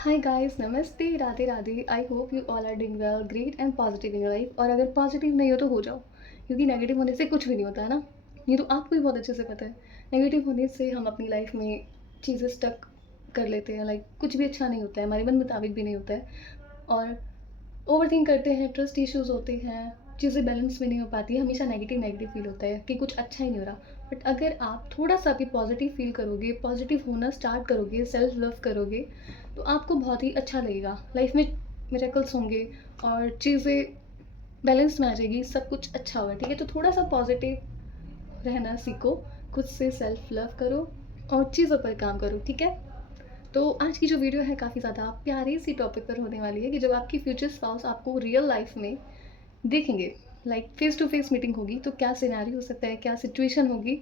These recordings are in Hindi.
हाय गाइस, नमस्ते, Radhe Radhe. I hope you all are doing well, great and positive in your life. और अगर पॉजिटिव नहीं हो तो हो जाओ, क्योंकि नेगेटिव होने से कुछ भी नहीं होता है ना। ये तो आपको भी बहुत अच्छे से पता है। नेगेटिव होने से हम अपनी लाइफ में चीज़ें स्टक कर लेते हैं, लाइक कुछ भी अच्छा नहीं होता है, हमारे मन मुताबिक भी नहीं होता है। और ओवरथिंक करते हैं, ट्रस्ट इश्यूज़ होते हैं, चीज़ें बैलेंस में नहीं हो पाती है, हमेशा नेगेटिव नेगेटिव फील होता है कि कुछ अच्छा ही नहीं हो रहा। बट अगर आप थोड़ा-सा भी पॉज़िटिव फ़ील करोगे, पॉज़िटिव होना स्टार्ट करोगे, सेल्फ लव करोगे, तो आपको बहुत ही अच्छा लगेगा। लाइफ़ में मिरेकल्स होंगे और चीज़ें बैलेंस में आ जाएगी, सब कुछ अच्छा होगा, ठीक है? तो थोड़ा-सा पॉज़िटिव रहना सीखो, खुद से सेल्फ लव करो और चीज़ों पर काम करो, ठीक है? तो आज की जो वीडियो है काफ़ी ज़्यादा प्यारी सी टॉपिक पर होने वाली है कि जब आपकी फ्यूचर स्पाउस आपको रियल लाइफ में देखेंगे, like face to face meeting होगी, तो क्या सिनेरियो हो सकता है, क्या सिचुएशन होगी।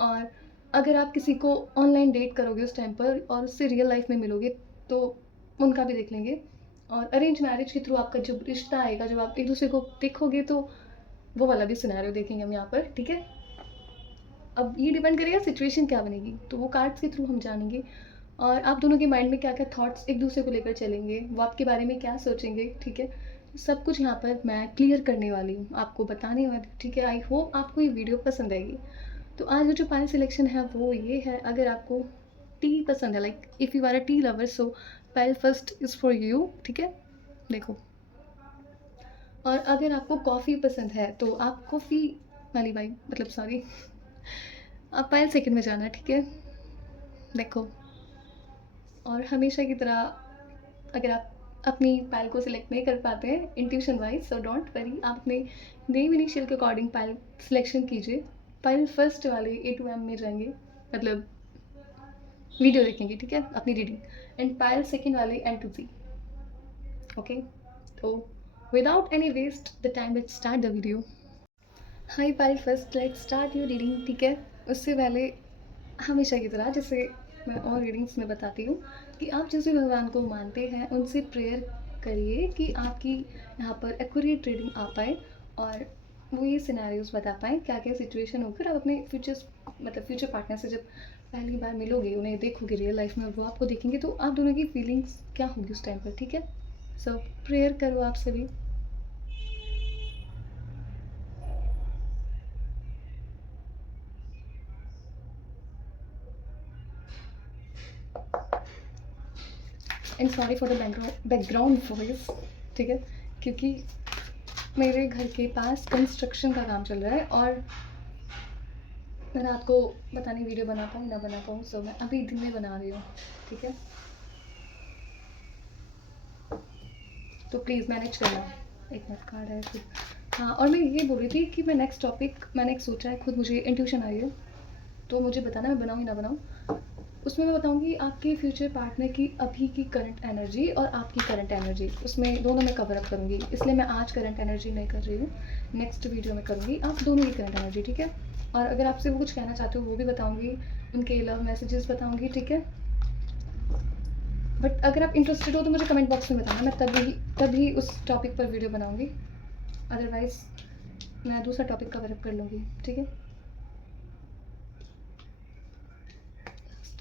और अगर आप किसी को ऑनलाइन डेट करोगे उस टाइम पर और उससे रियल लाइफ में मिलोगे, तो उनका भी देख लेंगे। और अरेंज मैरिज के थ्रू आपका जो रिश्ता आएगा, जब आप एक दूसरे को देखोगे, तो वो वाला भी सिनेरियो देखेंगे हम यहाँ पर, ठीक है? अब ये डिपेंड करेगा सिचुएशन क्या बनेगी, तो वो कार्ड्स के थ्रू हम जानेंगे। और आप दोनों के माइंड में क्या क्या थॉट्स एक दूसरे को लेकर चलेंगे, वो आपके बारे में क्या सोचेंगे, ठीक है? सब कुछ यहाँ पर मैं क्लियर करने वाली हूँ, आपको बताने वाली हूँ, ठीक है? आई होप आपको ये वीडियो पसंद आएगी। तो आज का जो पायल सिलेक्शन है वो ये है। अगर आपको टी पसंद है, like if you are a tea lover, so pile first is for you, ठीक है? देखो। और अगर आपको कॉफ़ी पसंद है तो आप कॉफ़ी वाली वाइब, मतलब सॉरी, आप पायल सेकंड में जाना, ठीक है? देखो। और हमेशा की तरह, अगर आप अपनी पायल को सिलेक्ट नहीं कर पाते हैं intuition wise, so don't worry, आप अपने नेम इनिशियल के अकॉर्डिंग पायल सिलेक्शन कीजिए। पायल फर्स्ट वाले ए टू एम में जाएंगे, मतलब वीडियो देखेंगे, ठीक है, अपनी रीडिंग। एंड पायल सेकेंड वाले एन टू सी, ओके? तो without any waste the time, let's start the video. Hi pile first, let's start your reading, ठीक है? उससे पहले हमेशा की तरह, जैसे मैं और रीडिंग्स में बताती हूँ, कि आप जिस भी भगवान को मानते हैं उनसे प्रेयर करिए कि आपकी यहाँ पर एक्यूरेट रीडिंग आ पाए और वो ये सिनेरियोस बता पाएँ, क्या क्या सिचुएशन होकर आप अपने फ्यूचर्स, मतलब फ्यूचर पार्टनर से जब पहली बार मिलोगे, उन्हें देखोगे रियल लाइफ में, वो आपको देखेंगे, तो आप दोनों की फीलिंग्स क्या होगी उस टाइम पर, ठीक है? सो प्रेयर करो आप सभी। And sorry for the background voice, ठीक है? क्योंकि मेरे घर के पास कंस्ट्रक्शन का काम चल रहा है और मैं रात को पता नहीं वीडियो बना पाऊँ ना बना पाऊँ, सो मैं अभी दिन में बना रही हूँ, ठीक है? तो प्लीज़ मैनेज करना। एक मिनट, कार्ड है फिर। हाँ, और मैं ये बोल रही थी कि मैं नेक्स्ट टॉपिक मैंने एक सोचा है, खुद मुझे इंट्यूशन आई है, तो मुझे बताना मैं बनाऊँ या ना बनाऊँ। उसमें मैं बताऊँगी आपके फ्यूचर पार्टनर की अभी की करंट एनर्जी और आपकी करंट एनर्जी, उसमें दोनों में कवर अप करूँगी, इसलिए मैं आज करंट एनर्जी नहीं कर रही हूँ, नेक्स्ट वीडियो में करूँगी आप दोनों की करंट एनर्जी, ठीक है? और अगर आपसे वो कुछ कहना चाहते हो वो भी बताऊँगी, उनके लव मैसेजेस बताऊँगी, ठीक है? बट अगर आप इंटरेस्टेड हो तो मुझे कमेंट बॉक्स में बताना, मैं तभी उस टॉपिक पर वीडियो बनाऊँगी, अदरवाइज़ मैं दूसरा टॉपिक कवर अप कर लूँगी, ठीक है?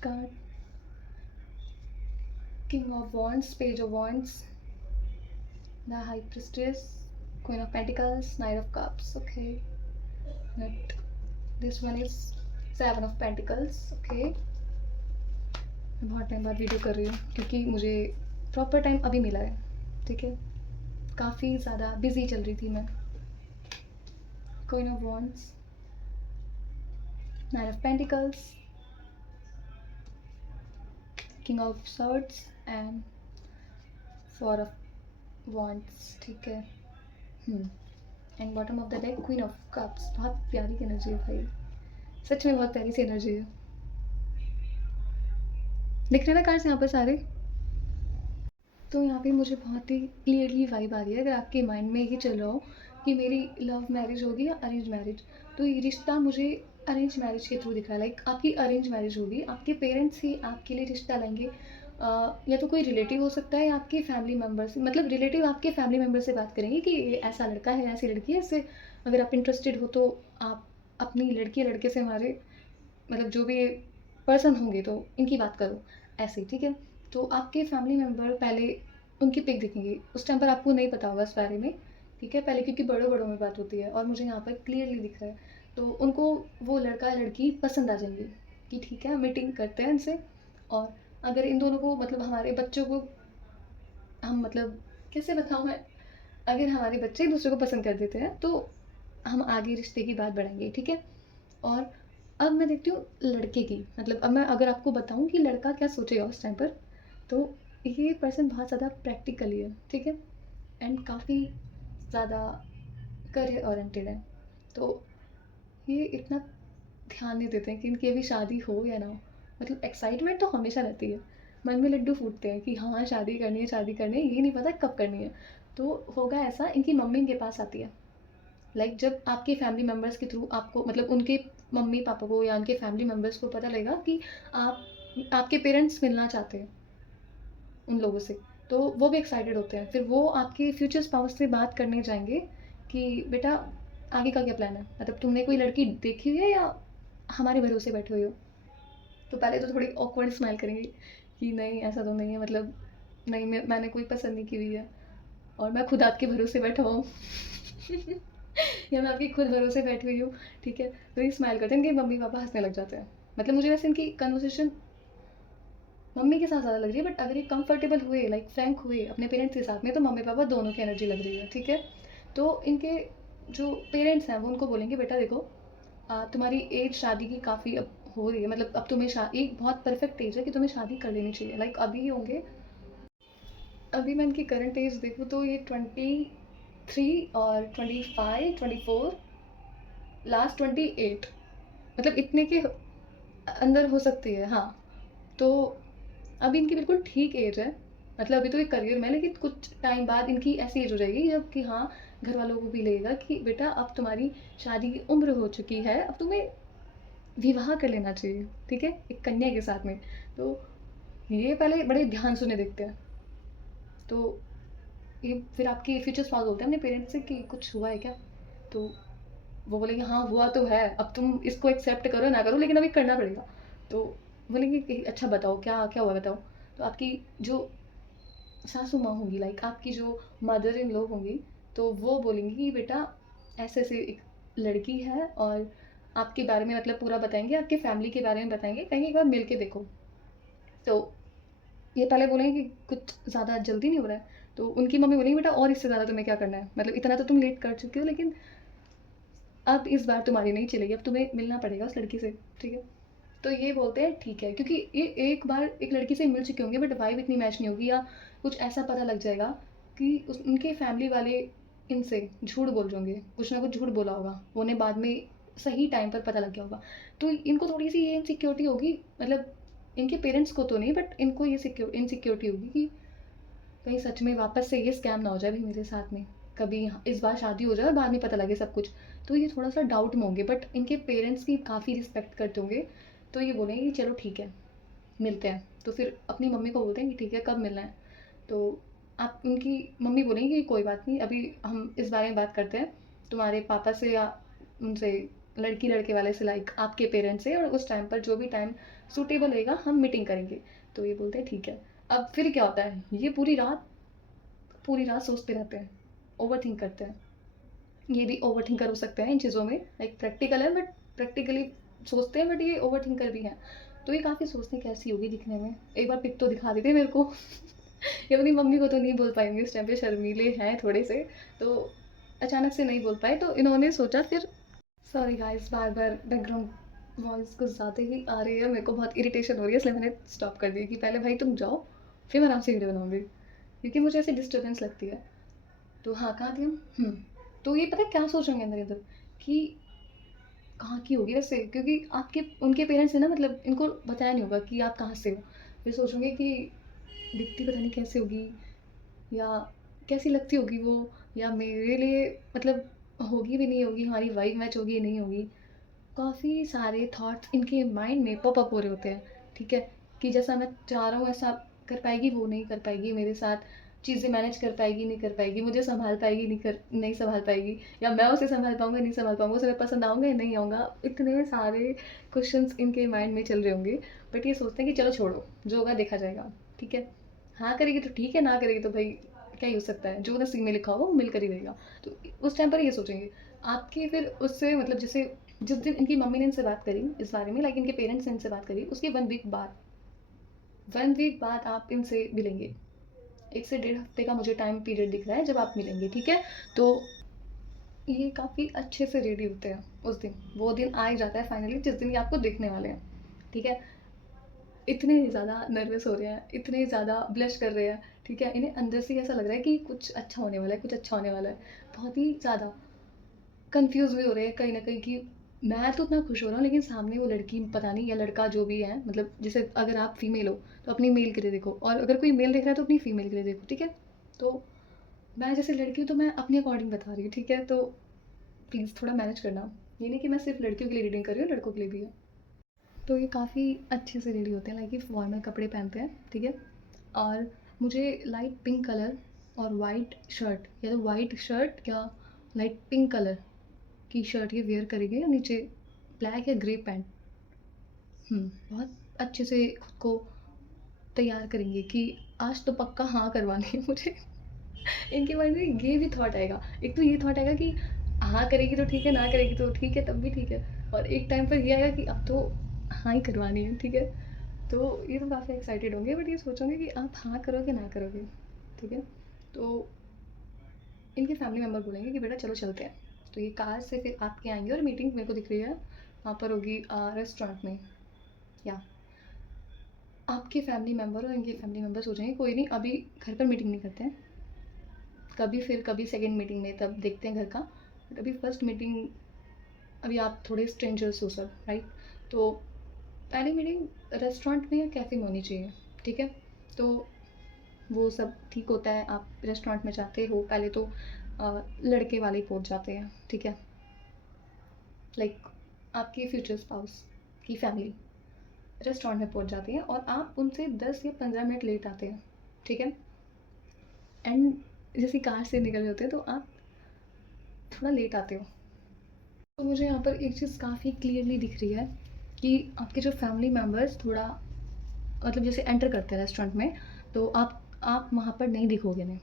Card, king of wands, page of wands, the high priestess, queen of pentacles, knight of cups, okay? But this one is seven of pentacles, okay? मैं बहुत टाइम बाद वीडियो कर रही हूँ क्योंकि मुझे प्रॉपर टाइम अभी मिला है, ठीक है? काफ़ी ज़्यादा बिजी चल रही थी मैं। Queen of wands, nine of pentacles, king of swords and four of wands, ठीक है? And bottom of the deck queen of cups. बहुत प्यारी एनर्जी है भाई, सच में बहुत प्यारी सी एनर्जी है। दिख रहे ना कार्ड्स यहाँ पर सारे? तो यहाँ पे मुझे बहुत ही क्लियरली वाइब आ रही है, अगर आपके माइंड में ये चल रहा हो कि मेरी लव मैरिज होगी या अरेंज मैरिज, तो ये रिश्ता मुझे अरेंज मैरिज के थ्रू दिख रहा है। लाइक आपकी अरेंज मैरिज होगी, आपके पेरेंट्स ही आपके लिए रिश्ता लाएंगे, या तो कोई रिलेटिव हो सकता है या आपके फैमिली मेम्बर से, मतलब रिलेटिव आपके फैमिली मेम्बर से बात करेंगे कि ये ऐसा लड़का है, ऐसी लड़की है, इससे अगर आप इंटरेस्टेड हो तो आप अपनी लड़की या लड़के से हमारे, मतलब जो भी पर्सन होंगे तो इनकी बात करो, ऐसे ही, ठीक है? तो आपके फैमिली मेम्बर पहले उनकी पिक दिखेंगी, उस टाइम पर आपको नहीं पता होगा इस बारे में, ठीक है, पहले क्योंकि बड़ों बड़ों में बात होती है और मुझे यहाँ पर क्लियरली दिख रहा है। तो उनको वो लड़का लड़की पसंद आ जाएंगी कि ठीक है, मीटिंग करते हैं इनसे। और अगर इन दोनों को मतलब हमारे बच्चों को हम मतलब कैसे बताऊँ मैं, अगर हमारे बच्चे एक दूसरे को पसंद कर देते हैं तो हम आगे रिश्ते की बात बढ़ाएंगे, ठीक है। और अब मैं देखती हूँ लड़के की, मतलब अब मैं अगर आपको बताऊँ कि लड़का क्या सोचेगा उस टाइम पर, तो ये पर्सन बहुत ज़्यादा प्रैक्टिकली है, ठीक है, एंड काफ़ी ज़्यादा करियर ओरिएंटेड है। तो ये इतना ध्यान नहीं देते हैं कि इनकी अभी शादी हो या ना हो। मतलब एक्साइटमेंट तो हमेशा रहती है, मन में लड्डू फूटते हैं कि हाँ शादी करनी है, शादी करनी है, ये नहीं पता कब करनी है। तो होगा ऐसा, इनकी मम्मी इनके पास आती है, लाइक जब आपके फैमिली मेम्बर्स के थ्रू आपको मतलब उनके मम्मी पापा को या उनके फैमिली मेम्बर्स को पता लगेगा कि आप आपके पेरेंट्स मिलना चाहते हैं उन लोगों से, तो वो भी एक्साइटेड होते हैं। फिर वो आपके फ्यूचर स्पाउस से बात करने जाएंगे कि बेटा आगे का क्या प्लान है, मतलब तुमने कोई लड़की देखी हुई है या हमारे भरोसे बैठे हुए हो। तो पहले तो थोड़ी ऑकवर्ड स्माइल करेंगे कि नहीं ऐसा तो नहीं है, मतलब नहीं मैंने कोई पसंद नहीं की हुई है और मैं खुद आपके भरोसे बैठा हूँ या मैं आपके खुद भरोसे बैठी हुई हूँ, ठीक है। तो ये स्माइल करते हैं, इनके मम्मी पापा हंसने लग जाते हैं। मतलब मुझे वैसे इनकी कन्वर्सेशन मम्मी के साथ ज़्यादा लग रही है, बट अगर ये कंफर्टेबल हुए लाइक फ्रैंक हुए अपने पेरेंट्स के साथ में, तो मम्मी पापा दोनों की एनर्जी लग रही है, ठीक है। तो इनके जो पेरेंट्स हैं वो उनको बोलेंगे बेटा देखो, तुम्हारी एज शादी की काफ़ी अब हो रही है, मतलब अब तुम्हें एक बहुत परफेक्ट एज है कि तुम्हें शादी कर लेनी चाहिए। लाइक अभी होंगे, अभी मैं इनकी करंट एज देखूँ तो ये 23 और 25 24 लास्ट 28, मतलब इतने के अंदर हो सकती है, हाँ। तो अभी इनकी बिल्कुल ठीक एज है, मतलब अभी तो एक करियर में है, लेकिन कुछ टाइम बाद इनकी ऐसी एज हो जाएगी जब कि हाँ, घर वालों को भी लगेगा कि बेटा अब तुम्हारी शादी की उम्र हो चुकी है, अब तुम्हें विवाह कर लेना चाहिए, ठीक है, एक कन्या के साथ में। तो ये पहले बड़े ध्यान से उन्हें देखते हैं। तो ये फिर आपके फ्यूचर स्पाउस बोलते हैं अपने पेरेंट्स से कि कुछ हुआ है क्या, तो वो बोलेंगे हाँ हुआ तो है, अब तुम इसको एक्सेप्ट करो ना करो लेकिन अभी करना पड़ेगा। तो बोलेंगे कि अच्छा बताओ क्या क्या हुआ बताओ। तो आपकी जो सासू माँ होंगी, लाइक आपकी जो मदर इन लॉ होंगी, तो वो बोलेंगी कि बेटा ऐसे ऐसे एक लड़की है और आपके बारे में मतलब पूरा बताएंगे, आपके फैमिली के बारे में बताएंगे, कहेंगे एक बार मिल के देखो। तो ये पहले बोलेंगे कि कुछ ज़्यादा जल्दी नहीं हो रहा है, तो उनकी मम्मी बोलेंगी बेटा और इससे ज़्यादा तुम्हें क्या करना है, मतलब इतना तो तुम लेट कर चुके हो, लेकिन अब इस बार तुम्हारी नहीं चलेगी, अब तुम्हें मिलना पड़ेगा उस लड़की से, ठीक है। तो ये बोलते हैं ठीक है, क्योंकि ये एक बार एक लड़की से मिल चुके होंगे बट वाइब इतनी मैच नहीं होगी, या कुछ ऐसा पता लग जाएगा कि उनके फैमिली वाले इनसे झूठ बोल रहे होंगे, कुछ ना कुछ झूठ बोला होगा, वो उन्हें बाद में सही टाइम पर पता लग गया होगा। तो इनको थोड़ी सी ये इनसिक्योरिटी होगी, मतलब इनके पेरेंट्स को तो नहीं बट इनको ये इनसिक्योरिटी होगी कि कहीं सच में वापस से ये स्कैम ना हो जाए भाई मेरे साथ में, कभी इस बार शादी हो जाए और बाद में पता लगे सब कुछ। तो ये थोड़ा सा डाउट में होंगे, बट इनके पेरेंट्स की काफ़ी रिस्पेक्ट करते होंगे। तो ये बोलेंगे कि चलो ठीक है, मिलते हैं। तो फिर अपनी मम्मी को बोलते हैं कि ठीक है कब मिलना है। तो आप उनकी मम्मी बोलेंगी कि कोई बात नहीं, अभी हम इस बारे में बात करते हैं तुम्हारे पापा से या उनसे, लड़की लड़के वाले से, लाइक आपके पेरेंट्स से, और उस टाइम पर जो भी टाइम सूटेबल रहेगा हम मीटिंग करेंगे। तो ये बोलते हैं ठीक है। अब फिर क्या होता है, ये पूरी रात सोचते रहते हैं, ओवर थिंक करते हैं। ये भी ओवर थिंकर हो सकते हैं इन चीज़ों में, लाइक प्रैक्टिकल है बट प्रैक्टिकली सोचते हैं, बट ये ओवर थिंकर भी हैं। तो ये काफ़ी सोचते हैं कैसी होगी दिखने में, एक बार पिक तो दिखा देते मेरे को ये अपनी मम्मी को तो नहीं बोल पाएंगे, इस टाइम पे शर्मीले हैं थोड़े से, तो अचानक से नहीं बोल पाए। तो इन्होंने सोचा फिर, सॉरी गाइस बार बार बैकग्राउंड वॉइस कुछ ज़्यादा ही आ रही है, मेरे को बहुत इरिटेशन हो रही है, इसलिए मैंने स्टॉप कर दिया कि पहले भाई तुम जाओ, फिर मैं आराम से वीडियो बनाऊंगी, क्योंकि मुझे ऐसे डिस्टर्बेंस लगती है। तो हाँ, कहाँ थे हम? तो ये पता है क्या सोच रहे होंगे अंदर-अंदर कि कहाँ की होगी वैसे? क्योंकि आपके उनके पेरेंट्स ने ना मतलब इनको बताया नहीं होगा कि आप कहाँ से हो। वे सोचेंगे कि दिखती पता नहीं कैसे होगी, या कैसी लगती होगी वो, या मेरे लिए मतलब होगी भी नहीं होगी, हमारी वाइब मैच होगी नहीं होगी। काफ़ी सारे थॉट्स इनके माइंड में पॉप अप हो रहे होते हैं, ठीक है? कि जैसा मैं चाह रहा हूँ ऐसा कर पाएगी, वो नहीं कर पाएगी मेरे साथ, चीज़ें मैनेज कर पाएगी नहीं कर पाएगी, मुझे सँभाल पाएगी नहीं सँभाल पाएगी, या मैं उसे सँभाल पाऊँगा नहीं सँभाल पाऊँगा, उसे मैं पसंद आऊँगा या नहीं आऊँगा। इतने सारे क्वेश्चंस इनके माइंड में चल रहे होंगे, बट ये सोचते हैं कि चलो छोड़ो, जो होगा देखा जाएगा, ठीक है? हाँ करेगी तो ठीक है, ना करेगी तो भाई क्या ही हो सकता है, जो नसीब में लिखा होगा वो मिल कर ही रहेगा। तो उस टाइम पर ये सोचेंगे। आपकी फिर उससे मतलब जैसे जिस दिन इनकी मम्मी ने इनसे बात करी इस बारे में, लाइक इनके पेरेंट्स ने इनसे बात करी, उसके 1 वीक बाद आप इनसे मिलेंगे। 1 से डेढ़ हफ्ते का मुझे टाइम पीरियड दिख रहा है जब आप मिलेंगे, ठीक है? तो ये काफ़ी अच्छे से रेडी होते हैं उस दिन। वो दिन आ ही जाता है फाइनली जिस दिन ये आपको देखने वाले हैं, ठीक है? इतने ज़्यादा नर्वस हो रहे हैं, इतने ज़्यादा ब्लश कर रहे हैं, ठीक है? इन्हें अंदर से ऐसा लग रहा है कि कुछ अच्छा होने वाला है, कुछ अच्छा होने वाला है। बहुत ही ज़्यादा कन्फ्यूज़ भी हो रहे हैं कहीं न कहीं कि मैं तो इतना खुश हो रहा हूँ, लेकिन सामने वो लड़की पता नहीं या लड़का जो भी है, मतलब जैसे अगर आप फीमेल हो, तो अपनी मेल के लिए देखो, और अगर कोई मेल देख रहा है तो अपनी फीमेल के लिए देखो, ठीक है? तो मैं जैसे लड़की हूँ तो मैं अपने अकॉर्डिंग बता रही हूँ, ठीक है? तो प्लीज़ थोड़ा मैनेज करना। ये नहीं कि मैं सिर्फ़ लड़कियों के लिए रीडिंग कर रही हूँ, लड़कों के लिए भी है। तो ये काफ़ी अच्छे से रेडी होते हैं, लाइक ये फॉर्मल कपड़े पहनते हैं, ठीक है? और मुझे लाइट पिंक कलर और वाइट शर्ट, या तो वाइट शर्ट या लाइट पिंक कलर की शर्ट ये वेयर करेंगे, और नीचे ब्लैक या ग्रे पैंट। बहुत अच्छे से खुद को तैयार करेंगे कि आज तो पक्का हाँ करवानी है मुझे। इनके माइंड में ये भी थॉट आएगा। एक तो ये थॉट आएगा कि हाँ करेगी तो ठीक है, ना करेगी तो ठीक है, तब भी ठीक है। और एक टाइम पर ये आएगा कि अब तो हाँ ही करवानी है, ठीक है? तो ये तो काफ़ी एक्साइटेड होंगे, बट ये सोचोगे कि आप हाँ करोगे, ना करोगे, ठीक है? तो इनके फैमिली मेंबर बोलेंगे कि बेटा चलो चलते हैं। तो ये कार से फिर आपके आएँगे, और मीटिंग मेरे को दिख रही है वहाँ पर होगी रेस्टोरेंट में, या आपके फैमिली मेंबर और इनके फैमिली मेंबर सोचेंगे कोई नहीं, अभी घर पर मीटिंग नहीं करते हैं, कभी फिर कभी सेकंड मीटिंग में तब देखते हैं घर का, बट अभी फर्स्ट मीटिंग, अभी आप थोड़े स्ट्रेंजर्स हो सब, राइट? तो पहली मीटिंग रेस्टोरेंट में या कैफ़े में होनी चाहिए, ठीक है? तो वो सब ठीक होता है, आप रेस्टोरेंट में जाते हो, पहले तो लड़के वाले ही पहुँच जाते हैं, ठीक है? लाइक आपके फ्यूचर स्पाउस की फैमिली रेस्टोरेंट में पहुँच जाती है, और आप उनसे 10 या 15 मिनट लेट आते हैं, ठीक है? एंड जैसे कार से निकल होते हैं तो आप थोड़ा लेट आते हो। तो मुझे यहाँ पर एक चीज़ काफ़ी क्लियरली दिख रही है कि आपके जो फैमिली मेंबर्स थोड़ा, मतलब जैसे एंटर करते हैं रेस्टोरेंट में, तो आप वहाँ पर नहीं दिखोगे नहीं,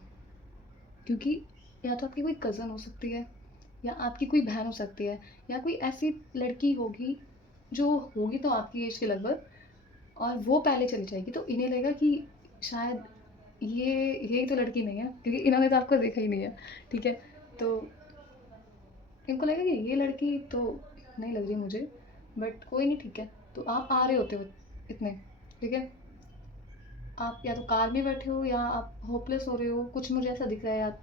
क्योंकि या तो आपकी कोई कज़न हो सकती है, या आपकी कोई बहन हो सकती है, या कोई ऐसी लड़की होगी जो होगी तो आपकी एज के लगभग, और वो पहले चली जाएगी, तो इन्हें लगेगा कि शायद ये यही तो लड़की नहीं है, क्योंकि इन्होंने तो आपको देखा ही नहीं है, ठीक है? तो इनको लगेगा कि ये लड़की तो नहीं लग रही मुझे, बट कोई नहीं, ठीक है। तो आप आ रहे होते हो इतने, ठीक है? आप या तो कार में बैठे हो, या आप होपलेस हो रहे हो, कुछ मुझे ऐसा दिख रहा है,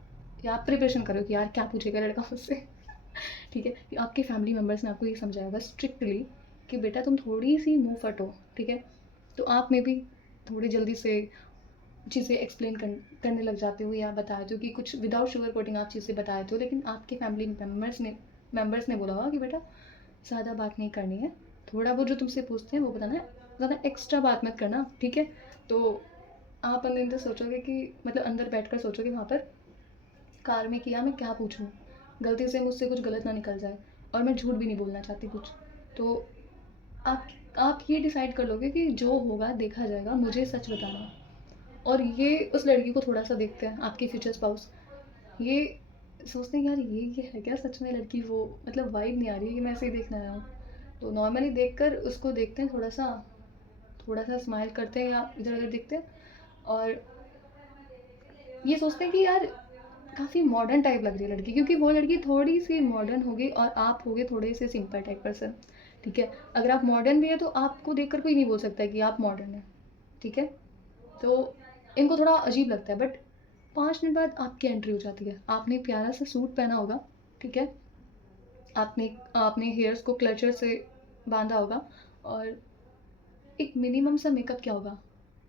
या आप प्रिपरेशन कर रहे हो कि यार क्या पूछेगा लड़का मुझसे। ठीक है? कि आपके फैमिली मेंबर्स ने आपको ये समझाया होगा स्ट्रिक्टली कि बेटा तुम थोड़ी सी मुंह फटो, ठीक है? तो आप में भी थोड़ी जल्दी से चीज़ें एक्सप्लेन करने लग जाते हो, या बता देते हो कि कुछ विदाउट शुगर कोटिंग आप चीज़ें बता देते हो, लेकिन आपके फैमिली मेंबर्स ने बोला होगा कि बेटा ज़्यादा बात नहीं करनी है, थोड़ा बहुत जो तुमसे पूछते हैं वो बताना है, ज़्यादा एक्स्ट्रा बात मत करना, ठीक है? तो आप अंदर अंदर सोचोगे कि, मतलब अंदर बैठकर सोचोगे वहाँ पर कार में कि यार मैं क्या पूछूँ, गलती से मुझसे कुछ गलत ना निकल जाए, और मैं झूठ भी नहीं बोलना चाहती कुछ। तो आप आप ये डिसाइड कर लोगे कि जो होगा देखा जाएगा, मुझे सच बताना है। और ये उस लड़की को थोड़ा सा देखते हैं, आपके फ्यूचर स्पाउस, ये सोचते हैं यार ये है क्या सच में लड़की, वो मतलब वाइब नहीं आ रही है कि मैं ऐसे ही देखने आया हूँ। तो नॉर्मली देखकर उसको देखते हैं, थोड़ा सा स्माइल करते हैं, या इधर उधर देखते हैं, और ये सोचते हैं कि यार काफ़ी मॉडर्न टाइप लग रही है लड़की, क्योंकि वो लड़की थोड़ी सी मॉडर्न होगी और आप होगे थोड़े से सिंपल टाइप पर्सन, ठीक है? अगर आप मॉडर्न भी है तो आपको देखकर कोई नहीं बोल सकता कि आप मॉडर्न है, ठीक है? तो इनको थोड़ा अजीब लगता है, बट 5 मिनट बाद आपकी एंट्री हो जाती है। आपने प्यारा सा सूट पहना होगा, ठीक है? आपने आपने हेयर्स को क्लचर से बांधा होगा, और एक मिनिमम सा मेकअप क्या होगा,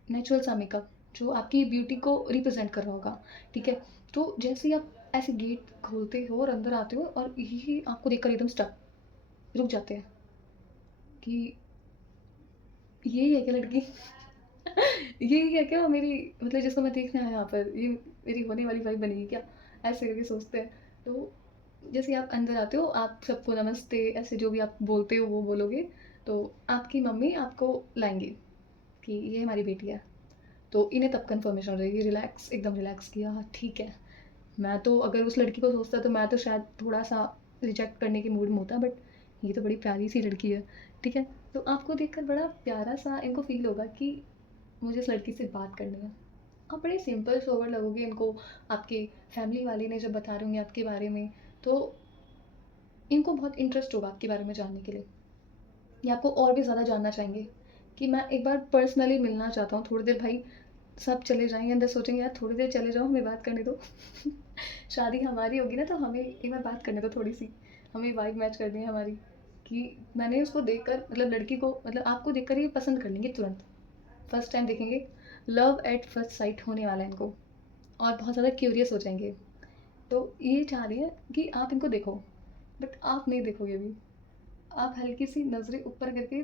नेचुरल सा मेकअप जो आपकी ब्यूटी को रिप्रेजेंट कर रहा होगा, ठीक है? तो जैसे ही आप ऐसे गेट खोलते हो और अंदर आते हो, और ये आपको देखकर एकदम स्टक रुक जाते हैं कि यही है क्या लड़की? यही है क्या मेरी, मतलब जिसको मैं देखने आया यहाँ पर, ये मेरी होने वाली वाइफ बनेगी क्या? ऐसे करके सोचते हैं। तो जैसे ही आप अंदर आते हो, आप सबको नमस्ते ऐसे जो भी आप बोलते हो वो बोलोगे, तो आपकी मम्मी आपको लाएँगी कि ये हमारी बेटी है। तो इन्हें तब कन्फर्मेशन हो जाएगी, रिलैक्स, एकदम रिलैक्स किया, हाँ, ठीक है। मैं तो अगर उस लड़की को सोचता तो मैं तो शायद थोड़ा-सा रिजेक्ट करने के मूड में होता, बट ये तो बड़ी प्यारी-सी लड़की है, ठीक है? तो आपको देखकर बड़ा प्यारा-सा इनको फ़ील होगा कि मुझे इस लड़की से बात करनी है। आप बड़े सिंपल सोबर लगोगे इनको, आपके फैमिली वाले ने जब बता रहे होंगे आपके बारे में, तो इनको बहुत इंटरेस्ट होगा आपके बारे में जानने के लिए। ये आपको और भी ज़्यादा जानना चाहेंगे कि मैं एक बार पर्सनली मिलना चाहता हूँ, थोड़ी देर भाई सब चले जाएँगे, अंदर सोचेंगे यार थोड़ी देर चले जाओ, हमें बात करने दो। शादी हमारी होगी ना तो हमें एक बार बात करने दो थोड़ी-सी, हमें वाइब मैच करनी है हमारी, कि मैंने उसको देखकर मतलब लड़की को मतलब आपको देखकर ये पसंद कर लेंगे तुरंत। फर्स्ट टाइम देखेंगे, लव एट फर्स्ट साइट होने वाला है इनको और बहुत ज़्यादा क्यूरियस हो जाएँगे। तो ये चाह रही हैं कि आप इनको देखो, बट आप नहीं देखोगे अभी। आप हल्की-सी नज़रें ऊपर करके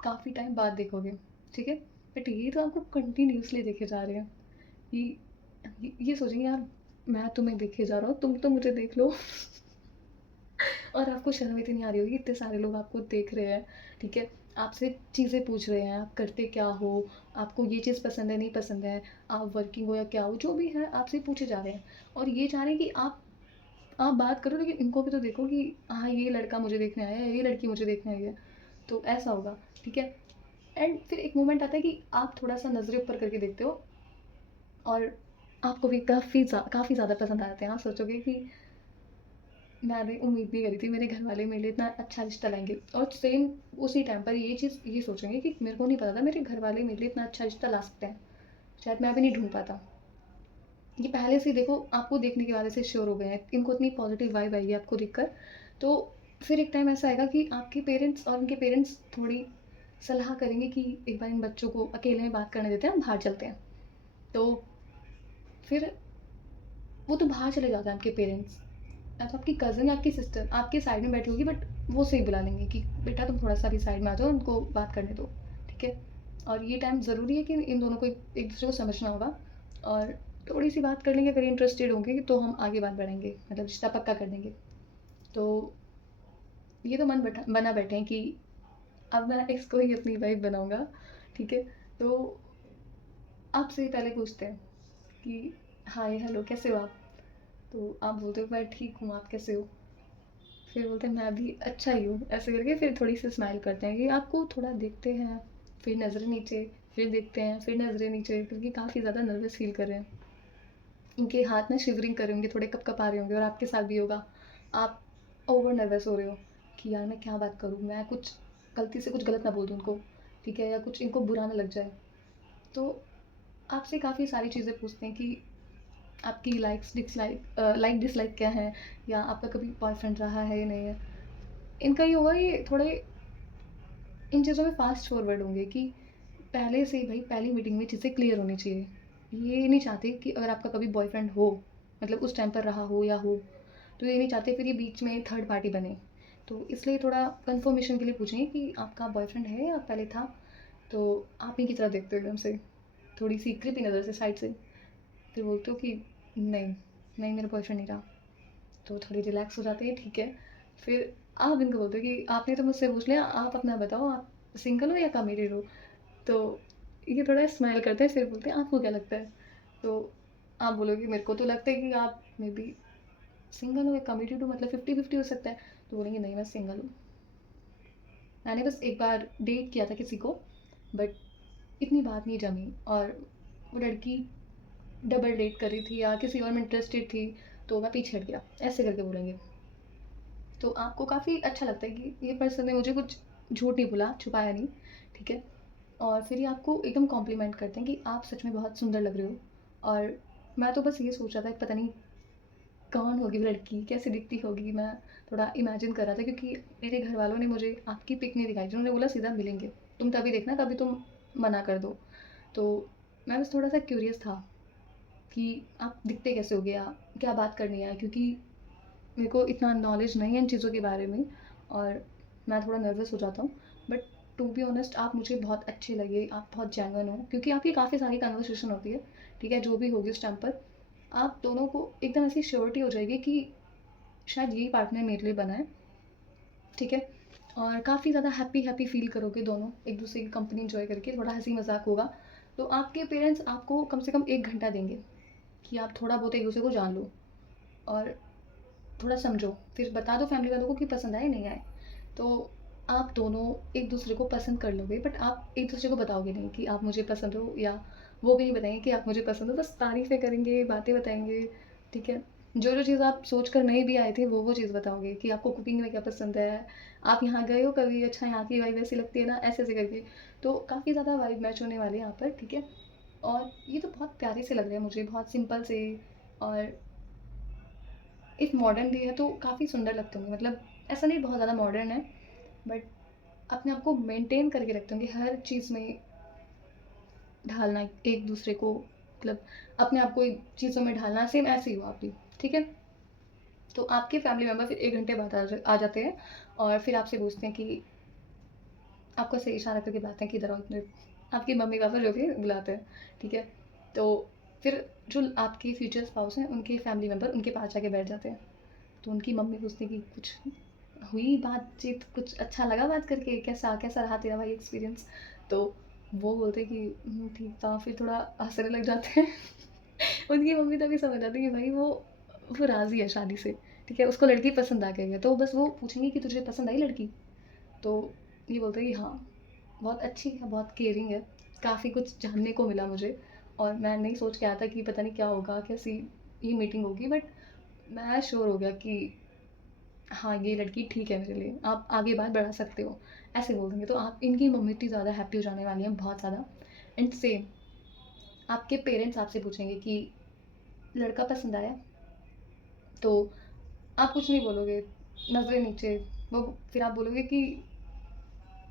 काफ़ी टाइम बाद देखोगे, ठीक है? बट ये तो आपको कंटिन्यूअसली देखे जा रहे हैं कि ये सोचेंगे यार मैं तुम्हें देखे जा रहा हूँ, तुम तो मुझे देख लो। और आपको शर्म इतनी आ रही होगी, इतने सारे लोग आपको देख रहे हैं, ठीक है? आपसे चीज़ें पूछ रहे हैं, आप करते क्या हो? आपको ये चीज़ पसंद है, नहीं पसंद है? आप वर्किंग हो या क्या हो? जो भी है आपसे पूछे जा रहे हैं और ये चाह रहे हैं कि आप बात करो लेकिन इनको भी तो देखो कि हाँ, ये लड़का मुझे देखने आया है, ये लड़की मुझे देखने आई है। तो ऐसा होगा, ठीक है? एंड फिर एक मोमेंट आता है कि आप थोड़ा-सा नज़रें ऊपर करके देखते हो और आपको भी काफ़ी ज़्यादा पसंद आते हैं। आप सोचोगे कि मैंने उम्मीद नहीं करी थी मेरे घरवाले मेरे लिए इतना अच्छा रिश्ता लाएँगे और सेम उसी टाइम पर ये चीज़ ये सोचेंगे कि मेरे को नहीं पता था मेरे घरवाले मेरे लिए इतना अच्छा रिश्ता ला सकते हैं। शायद मैं भी नहीं ढूँढ पाता। ये पहले से देखो आपको देखने के बाद ऐसे श्योर हो गए हैं, इनको इतनी पॉज़िटिव वाइब आई है आपको देखकर। तो फिर एक टाइम ऐसा आएगा कि आपके पेरेंट्स और उनके पेरेंट्स थोड़ी सलाह करेंगे कि एक बार इन बच्चों को अकेले में बात करने देते हैं, हम बाहर चलते हैं। तो फिर वो तो बाहर चले जाते हैं आपके पेरेंट्स। या तो आपकी कज़िन या आपकी सिस्टर आपके साइड में बैठी होगी बट वो सही बुला लेंगे कि बेटा तुम थोड़ा-सा अभी साइड में आ जाओ, उनको बात करने दो, ठीक है? और ये टाइम ज़रूरी है कि इन दोनों को एक-दूसरे को समझना होगा और थोड़ी-सी बात कर लेंगे, अगर इंटरेस्टेड होंगे तो हम आगे बात बढ़ाएँगे, मतलब रिश्ता पक्का कर देंगे। तो ये तो मन बना बैठे हैं कि अब मैं इसको ही अपनी वाइफ़ बनाऊँगा, ठीक है? तो आपसे पहले पूछते हैं कि हाय, हेलो कैसे हो आप? तो आप बोलते हो मैं ठीक हूँ, आप कैसे हो? फिर बोलते हैं मैं भी अच्छा ही हूँ, ऐसे करके फिर थोड़ी-सी स्माइल करते हैं कि आपको थोड़ा देखते हैं, फिर नज़रें नीचे, फिर देखते हैं, फिर नज़रें नीचे क्योंकि काफ़ी ज़्यादा नर्वस फ़ील कर रहे हैं। इनके हाथ ना शिवरिंग कर रहे होंगे, थोड़े कँप-कँपा रहे होंगे और आपके साथ भी होगा। आप ओवर नर्वस हो रहे हो कि यार मैं क्या बात करूँ? मैं कुछ गलती से कुछ गलत ना बोल दूँ उनको, ठीक है? या कुछ इनको बुरा ना लग जाए। तो आपसे काफ़ी सारी चीज़ें पूछते हैं कि आपकी लाइक डिसलाइक क्या है? या आपका कभी बॉयफ्रेंड रहा है या नहीं है? इनका ये होगा ये थोड़े इन चीज़ों में फ़ास्ट फॉरवर्ड होंगे कि पहले से ही भई पहली मीटिंग में चीज़ें क्लियर होनी चाहिए। ये नहीं चाहते कि अगर आपका कभी बॉयफ्रेंड हो, मतलब उस टाइम पर रहा हो या हो, तो ये नहीं चाहते फिर ये बीच में थर्ड पार्टी बने। तो इसलिए थोड़ा कन्फर्मेशन के लिए पूछेंगे कि आपका बॉयफ्रेंड है या पहले था? तो आप ही की तरह देखते हो एकदम से, थोड़ी-सी क्रीपी नज़र से साइड से। फिर बोलते हो कि नहीं, नहीं मेरा बॉयफ्रेंड नहीं रहा। तो थोड़ी रिलैक्स हो जाते हैं, ठीक है। फिर आप इनको बोलते हो कि आपने तो मुझसे पूछ लिया, आप अपना बताओ आप सिंगल हो या कमिटेड हो? तो ये थोड़ा स्माइल करते हैं, फिर बोलते हैं आपको क्या लगता है? तो आप बोलोगे मेरे को तो लगता है कि आप मे बी सिंगल हो या कमिटेड हो, मतलब 50-50 हो सकता है। तो बोलेंगे नहीं मैं सिंगल हूँ। मैंने बस एक बार डेट किया था किसी को, बट इतनी बात नहीं जमी और वो लड़की डबल डेट कर रही थी या किसी और में इंटरेस्टेड थी, तो मैं पीछे हट गया, ऐसे करके बोलेंगे। तो आपको काफ़ी अच्छा लगता है कि ये पर्सन ने मुझे कुछ झूठ नहीं बोला, छुपाया नहीं, ठीक है? और फिर ये आपको एकदम कॉम्प्लीमेंट करते हैं कि आप सच में बहुत सुंदर लग रहे हो और मैं तो बस ये सोच रहा था कि पता नहीं कौन होगी वो लड़की, कैसी दिखती होगी? मैं थोड़ा इमेजिन कर रहा था क्योंकि मेरे घरवालों ने मुझे आपकी पिक नहीं दिखाई थी, उन्होंने बोला सीधा मिलेंगे, तुम तभी देखना कभी तुम मना कर दो। तो मैं बस थोड़ा-सा क्यूरियस था कि आप दिखते कैसे होगे या क्या बात करनी है? क्योंकि मेरे को इतना नॉलेज नहीं है इन चीज़ों के बारे में और मैं थोड़ा नर्वस हो जाता हूँ। बट टू बी ऑनेस्ट आप मुझे बहुत अच्छे लगे, आप बहुत जेन्युइन हो क्योंकि आपकी काफ़ी सारी कन्वर्सेशन होती है, ठीक है? जो भी होगी उस टाइम पर, आप दोनों को एकदम ऐसी श्योरिटी हो जाएगी कि शायद यही पार्टनर मेरे लिए बना है, ठीक है? और काफ़ी ज़्यादा हैप्पी हैप्पी फ़ील करोगे दोनों, एक-दूसरे की कंपनी एन्जॉय करके, थोड़ा हँसी-मज़ाक होगा। तो आपके पेरेंट्स आपको कम से कम 1 घंटा देंगे कि आप थोड़ा बहुत एक-दूसरे को जान लो और थोड़ा समझो। फिर बता दो फैमिली वालों को कि पसंद आए, नहीं आए। तो आप दोनों एक-दूसरे को पसंद कर लोगे, बट आप एक-दूसरे को बताओगे नहीं कि आप मुझे पसंद हो, या वो भी नहीं बताएँगे कि आप मुझे पसंद हो। बस तारीफ़ें करेंगे, बातें बताएँगे, ठीक है? जो-जो चीज़ आप सोच कर नहीं भी आए थे, वो-वो चीज़ बताओगे कि आपको कुकिंग में क्या पसंद है, आप यहाँ गए हो कभी, अच्छा यहाँ की वाइब ऐसी लगती है ना, ऐसे-ऐसे करके। तो काफ़ी ज़्यादा वाइब मैच होने वाली है यहाँ पर, ठीक है? और ये तो बहुत प्यारे से लग रहे हैं मुझे, बहुत सिंपल से, और एक मॉडर्न भी है तो काफ़ी सुंदर लगते होंगे। मतलब ऐसा नहीं बहुत ज़्यादा मॉडर्न है, बट अपने आप को मेंटेन करके रखते होंगे हर चीज़ में, ढालना एक दूसरे को, मतलब अपने आप को एक चीज़ों में ढालना, सेम ऐसे ही हो आप भी, ठीक है? तो आपके फैमिली मेंबर फिर 1 घंटे बाद आ जाते हैं और फिर आपसे पूछते हैं कि आपको ऐसे इशारा करके बुलाते हैं कि इधर आओ, इधर। आपकी मम्मी-पापा जो भी बुलाते हैं, ठीक है? तो फिर जो आपके फ्यूचर स्पाउस हैं, उनके फैमिली मेंबर उनके पास जाके बैठ जाते हैं। तो उनकी मम्मी पूछती है कि कुछ हुई बातचीत, कुछ अच्छा लगा बात करके, कैसा कैसा रहा तेरा भाई एक्सपीरियंस? तो वो बोलते हैं कि ठीक था, फिर थोड़ा हंसने लग जाते हैं। उनकी मम्मी तभी समझ जाती है कि भाई वो राज़ी है शादी से, ठीक है? उसको लड़की पसंद आ गई है, तो बस वो पूछेंगे कि तुझे पसंद आई लड़की? तो ये बोलते हैं कि हाँ, बहुत अच्छी है, बहुत केयरिंग है, काफ़ी कुछ जानने को मिला मुझे, और मैं नहीं सोच के आया था कि पता नहीं क्या होगा, कैसी ये मीटिंग होगी, बट मैं श्योर हो गया कि हाँ, ये लड़की ठीक है मेरे लिए, आप आगे बात बढ़ा सकते हो, ऐसे बोल देंगे। तो आप इनकी मम्मी इतनी ज़्यादा हैप्पी हो जाने वाली हैं, बहुत ज़्यादा। एंड सेम आपके पेरेंट्स आपसे पूछेंगे कि लड़का पसंद आया? तो आप कुछ नहीं बोलोगे, नज़रें नीचे, वो फिर आप बोलोगे कि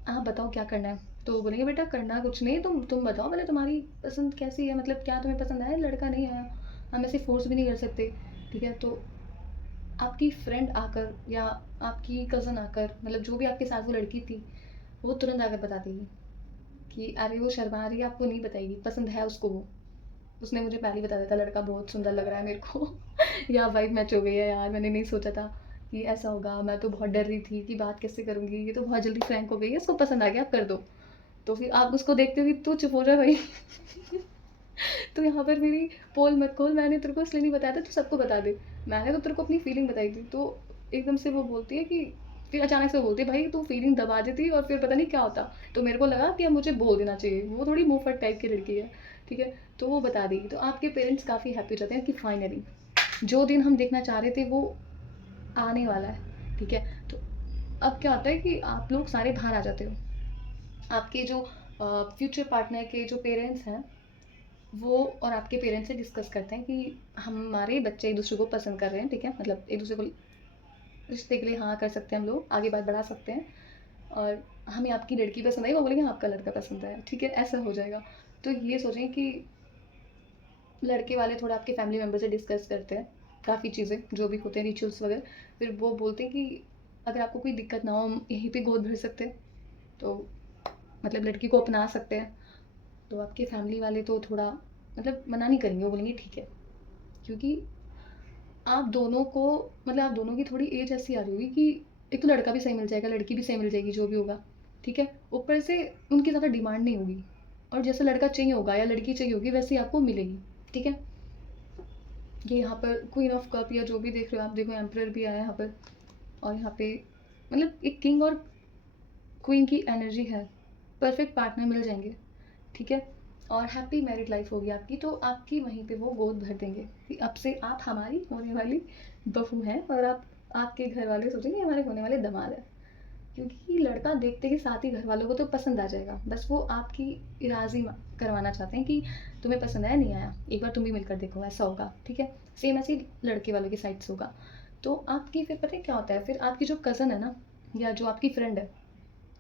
आप बताओ क्या करना है? तो वो बोलेंगे बेटा करना कुछ नहीं, तुम बताओ पहले तुम्हारी पसंद कैसी है? मतलब क्या तुम्हें पसंद आया? लड़का नहीं आया? हम ऐसे फ़ोर्स भी नहीं कर सकते, ठीक है? तो आपकी फ्रेंड आकर या आपकी कज़न आकर, मतलब जो भी आपके साथ वो लड़की थी, वो तुरंत आकर बता देगी कि अरे वो शर्मा रही है, आपको नहीं बताएगी, पसंद है उसको वो। उसने मुझे पहले ही बता दिया था लड़का बहुत सुंदर लग रहा है मेरे को। या वाइब मैच हो गई है यार, मैंने नहीं सोचा था कि ऐसा होगा, मैं तो बहुत डर रही थी कि बात कैसे करूँगी, ये तो बहुत जल्दी फ्रैंक हो गई है, इसको पसंद आ गया, आप कर दो। तो फिर आप उसको देखते हो कि तू चुप हो जा भाई। तो यहाँ पर मेरी पोल मत खोल, मैंने तेरे को इसलिए नहीं बताया था, तू सबको बता दे। मैंने तो तेरे को अपनी फीलिंग बताई थी। तो एकदम से वो बोलती है कि फिर अचानक से वो बोलती है भाई तू फीलिंग दबा देती और फिर पता नहीं क्या होता। तो मेरे को लगा कि अब मुझे बोल देना चाहिए, वो थोड़ी मुंहफट टाइप की लड़की है, ठीक है? तो वो बता देगी, तो आपके पेरेंट्स काफ़ी हैप्पी हो जाते हैं कि फाइनली जो दिन हम देखना चाह रहे थे वो आने वाला है, ठीक है? तो अब क्या होता है कि आप लोग सारे बाहर आ जाते हो। आपके जो फ्यूचर पार्टनर के जो पेरेंट्स हैं, वो और आपके पेरेंट्स से डिस्कस करते हैं कि हमारे बच्चे एक दूसरे को पसंद कर रहे हैं, ठीक है? मतलब एक दूसरे को रिश्ते के लिए हाँ कर सकते हैं हम लोग, आगे बात बढ़ा सकते हैं, और हमें आपकी लड़की पसंद आई, वो बोलेंगे हाँ, आपका लड़का पसंद है, ठीक है? ऐसा हो जाएगा। तो ये सोचें कि लड़के वाले थोड़ा आपके फैमिली मेम्बर से डिस्कस करते हैं काफ़ी चीज़ें, जो भी होते हैं रिचुअल्स वगैरह। फिर वो बोलते हैं कि अगर आपको कोई दिक्कत ना हो, हम यहीं पे गोद भर सकते हैं, तो मतलब लड़की को अपना सकते हैं। तो आपके फैमिली वाले तो थोड़ा मतलब मना नहीं करेंगे, वो बोलेंगे ठीक है, क्योंकि आप दोनों को, मतलब आप दोनों की थोड़ी एज ऐसी आ रही होगी कि एक तो लड़का भी सही मिल जाएगा, लड़की भी सही मिल जाएगी, जो भी होगा, ठीक है? ऊपर से उनकी ज़्यादा डिमांड नहीं होगी, और जैसा लड़का चाहिए होगा या लड़की चाहिए होगी वैसे ही आपको मिलेगी, ठीक है? ये यहाँ पर क्वीन ऑफ कप या जो भी देख रहे हो आप, देखो एम्परर भी आया है यहाँ पर, और यहाँ पे मतलब एक किंग और क्वीन की एनर्जी है, परफेक्ट पार्टनर मिल जाएंगे, ठीक है? और हैप्पी मैरिड लाइफ होगी आपकी, तो आपकी वहीं पे वो गोद भर देंगे कि अब से आप हमारी होने वाली बहू हैं, और आप आपके घर वाले सोचेंगे हमारे होने वाले दामाद हैं, क्योंकि लड़का देखते के साथ ही घर वालों को तो पसंद आ जाएगा, बस वो आपकी राज़ी करवाना चाहते हैं कि तुम्हें पसंद आया नहीं आया, एक बार तुम भी मिलकर देखो, ऐसा होगा, ठीक है? सेम ऐसे ही लड़के वालों की साइड से होगा। तो आपकी फिर पता है क्या होता है, फिर आपकी जो कज़न है ना, या जो आपकी फ्रेंड है,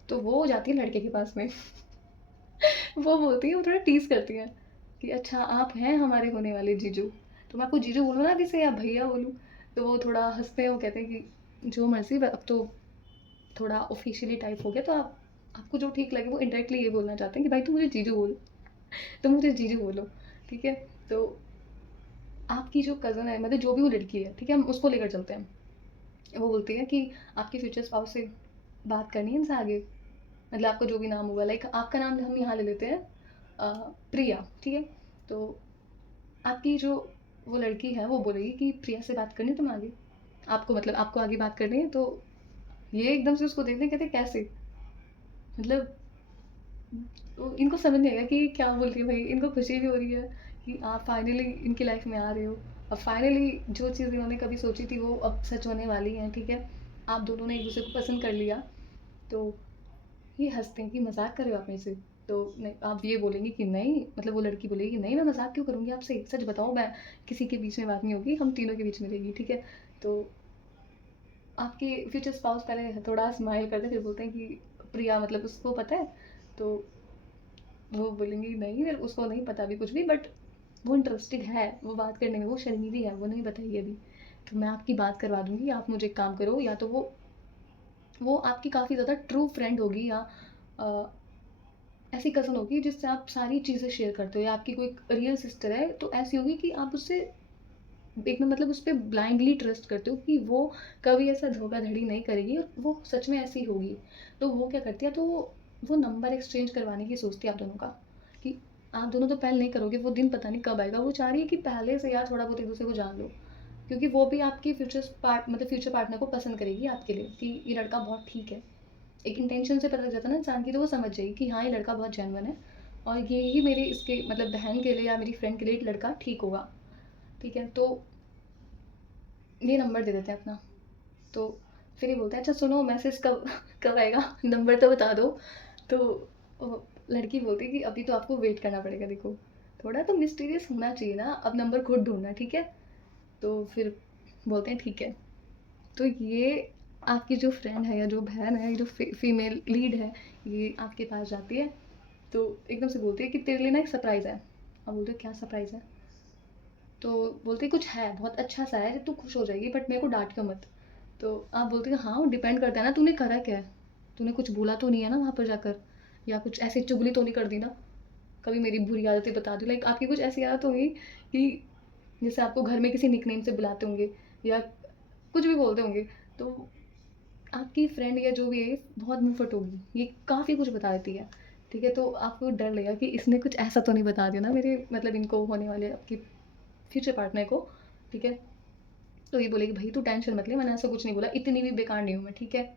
तो वो जाती है लड़के के पास में। वो बोलती है, वो थोड़ा टीज़ करती हैं कि अच्छा आप हैं हमारे होने वाले जीजू, तो मैं आपको जीजू बोलूँ ना अभी से, या भैया बोलूँ? तो वो थोड़ा हँसते हैं, वो कहते हैं कि जो मर्ज़ी, अब तो थोड़ा ऑफ़िशियली टाइप हो गया, तो आप आपको जो ठीक लगे, वो इनडायरेक्टली ये बोलना चाहते हैं कि भाई तुम मुझे जीजू बोल, तुम मुझे जीजू बोलो, ठीक है? तो आपकी जो कज़न है, मतलब जो भी वो लड़की है, ठीक है? हम उसको लेकर चलते हैं। वो बोलती है कि आपके फ्यूचर स्पाउस से बात करनी है इनसे आगे, मतलब आपका जो भी नाम होगा, लाइक आपका नाम हम यहाँ ले लेते हैं, प्रिया, ठीक है? तो आपकी जो वो लड़की है वो बोलेगी कि प्रिया से बात करनी है तुम्हें आगे? आपको मतलब आपको आगे बात करनी है, तो ये एकदम से उसको देखते हैं, कहते हैं कैसे? मतलब तो इनको समझ नहीं आएगा कि क्या बोल रही है भाई, इनको खुशी भी हो रही है कि आप फाइनली इनकी लाइफ में आ रहे हो। अब फाइनली जो चीज़ इन्होंने कभी सोची थी वो अब सच होने वाली है, ठीक है? आप दोनों ने एक दूसरे को पसंद कर लिया। तो ये हँसते हैं कि मज़ाक कर रहे हो आप मेरे से? तो नहीं, आप ये बोलेंगी कि नहीं, मतलब वो लड़की बोलेगी कि नहीं, मैं मज़ाक क्यों करूँगी आपसे? सच बताओ, मैं किसी के बीच में बात नहीं होगी, हम तीनों के बीच में रहेगी, ठीक है? तो आपके फ्यूचर स्पाउस पहले थोड़ा स्माइल करते हैं, फिर बोलते हैं कि प्रिया मतलब उसको पता है? तो वो बोलेंगी नहीं, फिर उसको नहीं पता अभी कुछ भी, बट वो इंटरेस्टेड है, वो बात करने में, वो शर्मीली है, वो नहीं बताएगी अभी। तो मैं आपकी बात करवा दूँगी, आप मुझे एक काम करो, या तो वो आपकी काफ़ी ज़्यादा ट्रू फ्रेंड होगी, या अ, ऐसी कज़न होगी जिससे आप सारी चीज़ें शेयर करते हो, या आपकी कोई रियल सिस्टर है, तो ऐसी होगी कि आप उससे एकदम मतलब उस पे ब्लाइंडली ट्रस्ट करते हो कि वो कभी ऐसा धोखाधड़ी नहीं करेगी और वो सच में ऐसी होगी। तो वो क्या करती है, तो वो नंबर एक्सचेंज करवाने की सोचती है आप दोनों का, कि आप दोनों तो पहले नहीं करोगे, वो दिन पता नहीं कब आएगा। वो चाह रही है कि पहले से यार थोड़ा बहुत एक-दूसरे को जान लो, क्योंकि वो भी आपकी फ्यूचर पार्टनर को पसंद करेगी आपके लिए कि ये लड़का बहुत ठीक है। एक इंटेंशन से पता लग जाता है ना इंसान की, तो वो समझ जाएगी कि हाँ, ये लड़का बहुत जेन्युइन है और ये ही मेरी इसके मतलब बहन के लिए या मेरी फ्रेंड के लिए एक लड़का ठीक होगा, ठीक है? तो ये नंबर दे देते हैं अपना। तो फिर ये बोलता है अच्छा सुनो, मैसेज कब कब आएगा, नंबर तो बता दो। तो वो लड़की बोलती है कि अभी तो आपको वेट करना पड़ेगा, देखो थोड़ा तो मिस्टीरियस होना चाहिए ना, अब नंबर खुद ढूंढना, ठीक है? तो फिर बोलते हैं ठीक है। तो ये आपकी जो फ्रेंड है या जो बहन है, जो फीमेल लीड है, ये आपके पास जाती है, तो एकदम से बोलती है कि तेरे लिए ना एक सरप्राइज़ है। आप बोलते हो क्या सरप्राइज़ है? तो बोलते हैं कुछ है, बहुत अच्छा सा है, तू खुश हो जाएगी, बट मेरे को डांटियो मत। तो आप बोलते हो हाँ, वो डिपेंड करता है ना, तूने करा क्या है? तूने कुछ बोला तो नहीं है ना वहाँ पर जाकर, या कुछ ऐसी चुगली तो नहीं कर दी ना, कभी मेरी बुरी आदतें बता दी, लाइक आपकी कुछ ऐसी आदत होगी कि जैसे आपको घर में किसी निकनेम से बुलाते होंगे, या कुछ भी बोलते होंगे, तो आपकी फ्रेंड या जो भी है बहुत मुँहफट होगी, ये काफ़ी कुछ बता देती है, ठीक है? तो आपको डर लगेगा कि इसने कुछ ऐसा तो नहीं बता दिया ना मेरे मतलब इनको होने वाले आपकी फ्यूचर पार्टनर को, ठीक है? तो ये बोलेगी भाई तू टेंशन मत ले, मैंने ऐसा कुछ नहीं बोला, इतनी भी बेकार नहीं हूँ मैं, ठीक है?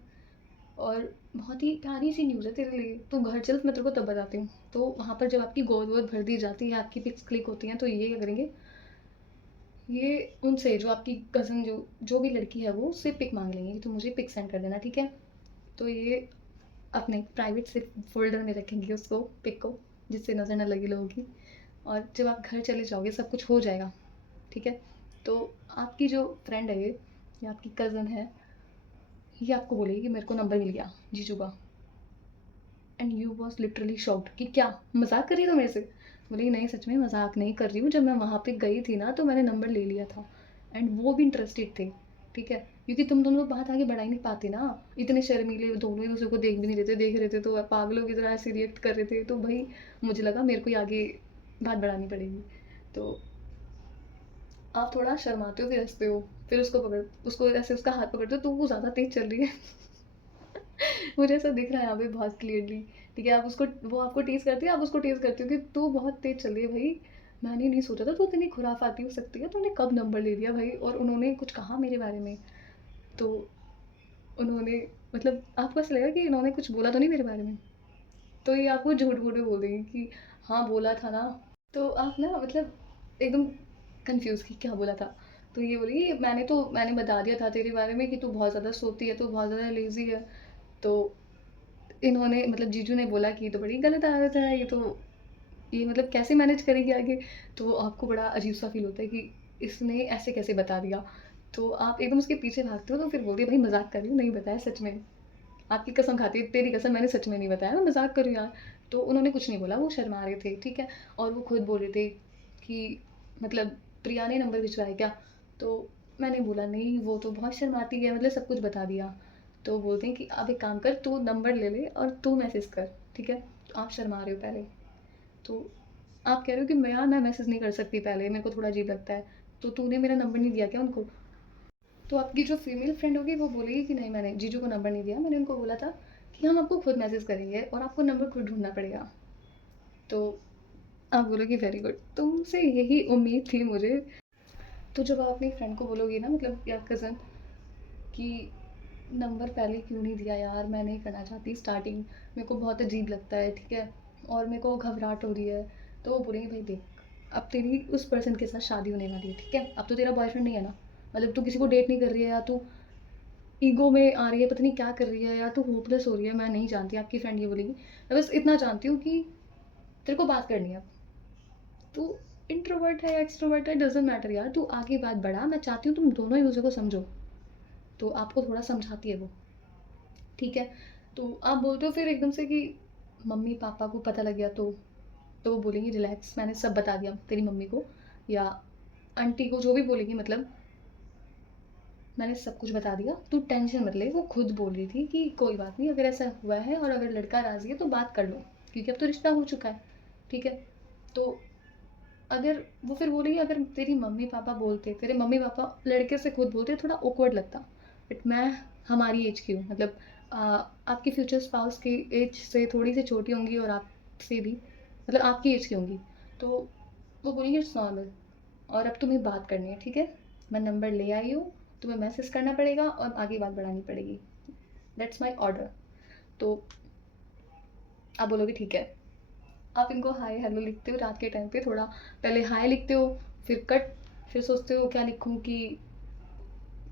और बहुत ही प्यारी सी न्यूज़ है तेरे लिए, तू घर चल, मैं तेरे को तब बताती हूँ। तो वहाँ पर जब आपकी गोद वोद भर दी जाती है, आपकी पिक्स क्लिक होती हैं, तो ये क्या करेंगे, ये उनसे जो आपकी कज़न जो जो भी लड़की है वो उससे पिक मांग लेंगे कि तू मुझे पिक सेंड कर देना, ठीक है? तो ये अपने प्राइवेट से फ़ोल्डर में रखेंगे उसको, पिक को, जिससे नज़र ना लगे लोगों की। और जब आप घर चले जाओगे सब कुछ हो जाएगा, ठीक है? तो आपकी जो फ्रेंड है ये, या आपकी कज़न है, ये आपको बोलेगी कि मेरे को नंबर मिल गया जीजू का, and you was literally shocked कि क्या मजाक कर रही हो मेरे से? बोली नहीं, सच में मजाक नहीं कर रही हूँ, जब मैं वहाँ पे गई थी ना तो मैंने नंबर ले लिया था, एंड वो भी इंटरेस्टेड थे, ठीक है? क्योंकि तुम दोनों बात आगे बढ़ा ही नहीं पाते ना, इतने शर्मीले दोनों, एक दूसरे को देख भी नहीं रहे थे, देख रहे थे तो पागलों की तरह ऐसे रिएक्ट कर रहे थे, तो भाई मुझे लगा मेरे को ही आगे बात बढ़ानी पड़ेगी। तो आप थोड़ा शर्माते हो, फिर हंसते हो, फिर उसको ऐसे उसका हाथ पकड़ते हो, तो वो ज़्यादा तेज चल रही है। मुझे ऐसा दिख रहा है यहाँ पे बहुत क्लियरली, ठीक है? आप उसको, वो आपको टीज़ करती है, आप उसको टीज़ करते हो कि तू बहुत तेज़ चल रही है भाई, मैंने नहीं सोचा था तू इतनी खुराफाती हो सकती है, तूने कब नंबर ले लिया भाई? और उन्होंने कुछ कहा मेरे बारे में, तो उन्होंने मतलब आपको ऐसा लगेगा कि इन्होंने कुछ बोला तो नहीं मेरे बारे में? तो ये आपको झूठ-मूठ में बोल देंगे कि हाँ, बोला था ना। तो आप ना मतलब एकदम कन्फ्यूज़ कि क्या बोला था? तो ये बोलेगी मैंने बता दिया था तेरे बारे में कि तू बहुत ज़्यादा सोती है, तू बहुत ज़्यादा लेज़ी है। तो इन्होंने मतलब जीजू ने बोला कि ये तो बड़ी गलत आदत है, ये मतलब कैसे मैनेज करेगी आगे? तो आपको बड़ा अजीब-सा फ़ील होता है कि इसने ऐसे कैसे बता दिया? तो आप एकदम उसके पीछे भागते हो, तो फिर बोलती है, "भई मज़ाक कर रही हूँ, नहीं बताया सच में। आपकी कसम खाती है, तेरी कसम मैंने सच में नहीं बताया, मैं मज़ाक कर रही हूँ यार।" तो उन्होंने कुछ नहीं बोला, वो शर्मा रहे थे, ठीक है? और वो खुद बोल रहे थे कि मतलब प्रिया ने नंबर भिजवाया क्या? तो मैंने बोला नहीं, वो तो बहुत शर्माती है, मतलब सब कुछ बता दिया। तो बोलते हैं कि अब एक काम कर, तू नंबर ले ले और तू मैसेज कर, ठीक है? तो आप शर्मा रहे हो पहले। तो आप कह रहे हो कि मैं मैसेज नहीं कर सकती पहले, मेरे को थोड़ा अजीब लगता है। तो तूने मेरा नंबर नहीं दिया क्या उनको? तो आपकी जो फीमेल फ्रेंड होगी वो बोलेगी कि नहीं, मैंने जीजू को नंबर नहीं दिया, मैंने उनको बोला था कि हम आपको खुद मैसेज करेंगे और आपको नंबर खुद ढूँढना पड़ेगा। तो आप बोलोगे वेरी गुड, तुमसे यही उम्मीद थी मुझे। तो जब आप अपनी फ्रेंड को बोलोगे ना, मतलब या कज़न, कि नंबर पहले क्यों नहीं दिया यार, मैं नहीं करना चाहती स्टार्टिंग, मेरे को बहुत अजीब लगता है, ठीक है, और मेरे को घबराहट हो रही है, तो वो बोलेंगे भाई देख, अब तेरी उस पर्सन के साथ शादी होने वाली है, ठीक है, अब तो तेरा बॉयफ्रेंड नहीं है ना, मतलब तू किसी को डेट नहीं कर रही है, या तू ईगो में आ रही है, पता नहीं क्या कर रही है, या तू होपलेस हो रही है, मैं नहीं जानती, आपकी फ्रेंड ये बोलेगी। मैं बस इतना जानती हूँ कि तेरे को बात करनी है, तू इंट्रोवर्ट है या एक्सट्रोवर्ट है डजेंट मैटर यार, तू आगे बात बढ़ा, मैं चाहती हूँ तुम दोनों ही दूसरे को समझो। तो आपको थोड़ा समझाती है वो, ठीक है। तो आप बोलते हो फिर एकदम से कि मम्मी पापा को पता लग गया तो वो बोलेंगी रिलैक्स, मैंने सब बता दिया तेरी मम्मी को, या आंटी को, जो भी बोलेगी, मतलब मैंने सब कुछ बता दिया, तू टेंशन मत ले, वो खुद बोल रही थी कि कोई बात नहीं, अगर ऐसा हुआ है और अगर लड़का राजी है तो बात कर लो, क्योंकि अब तो रिश्ता हो चुका है, ठीक है। तो अगर वो फिर बोलेगी, अगर तेरी मम्मी पापा बोलते, तेरे मम्मी पापा लड़के से खुद बोलते, थोड़ा awkward लगता, बट मैं हमारी एज की हूँ, मतलब आपकी फ्यूचर स्पाउस की एज से थोड़ी सी छोटी होंगी, और आपसे भी, मतलब आपकी एज की होंगी, तो वो बोलेंगे इट्स नॉर्मल, और अब तुम्हें बात करनी है, ठीक है, मैं नंबर ले आई हूँ, तुम्हें मैसेज करना पड़ेगा और आगे बात बढ़ानी पड़ेगी, दैट्स माई ऑर्डर। तो आप बोलोगे ठीक है, आप इनको हाय हेलो लिखते हो रात के टाइम पे, थोड़ा पहले हाय लिखते हो, फिर कट, फिर सोचते हो क्या लिखूँ, कि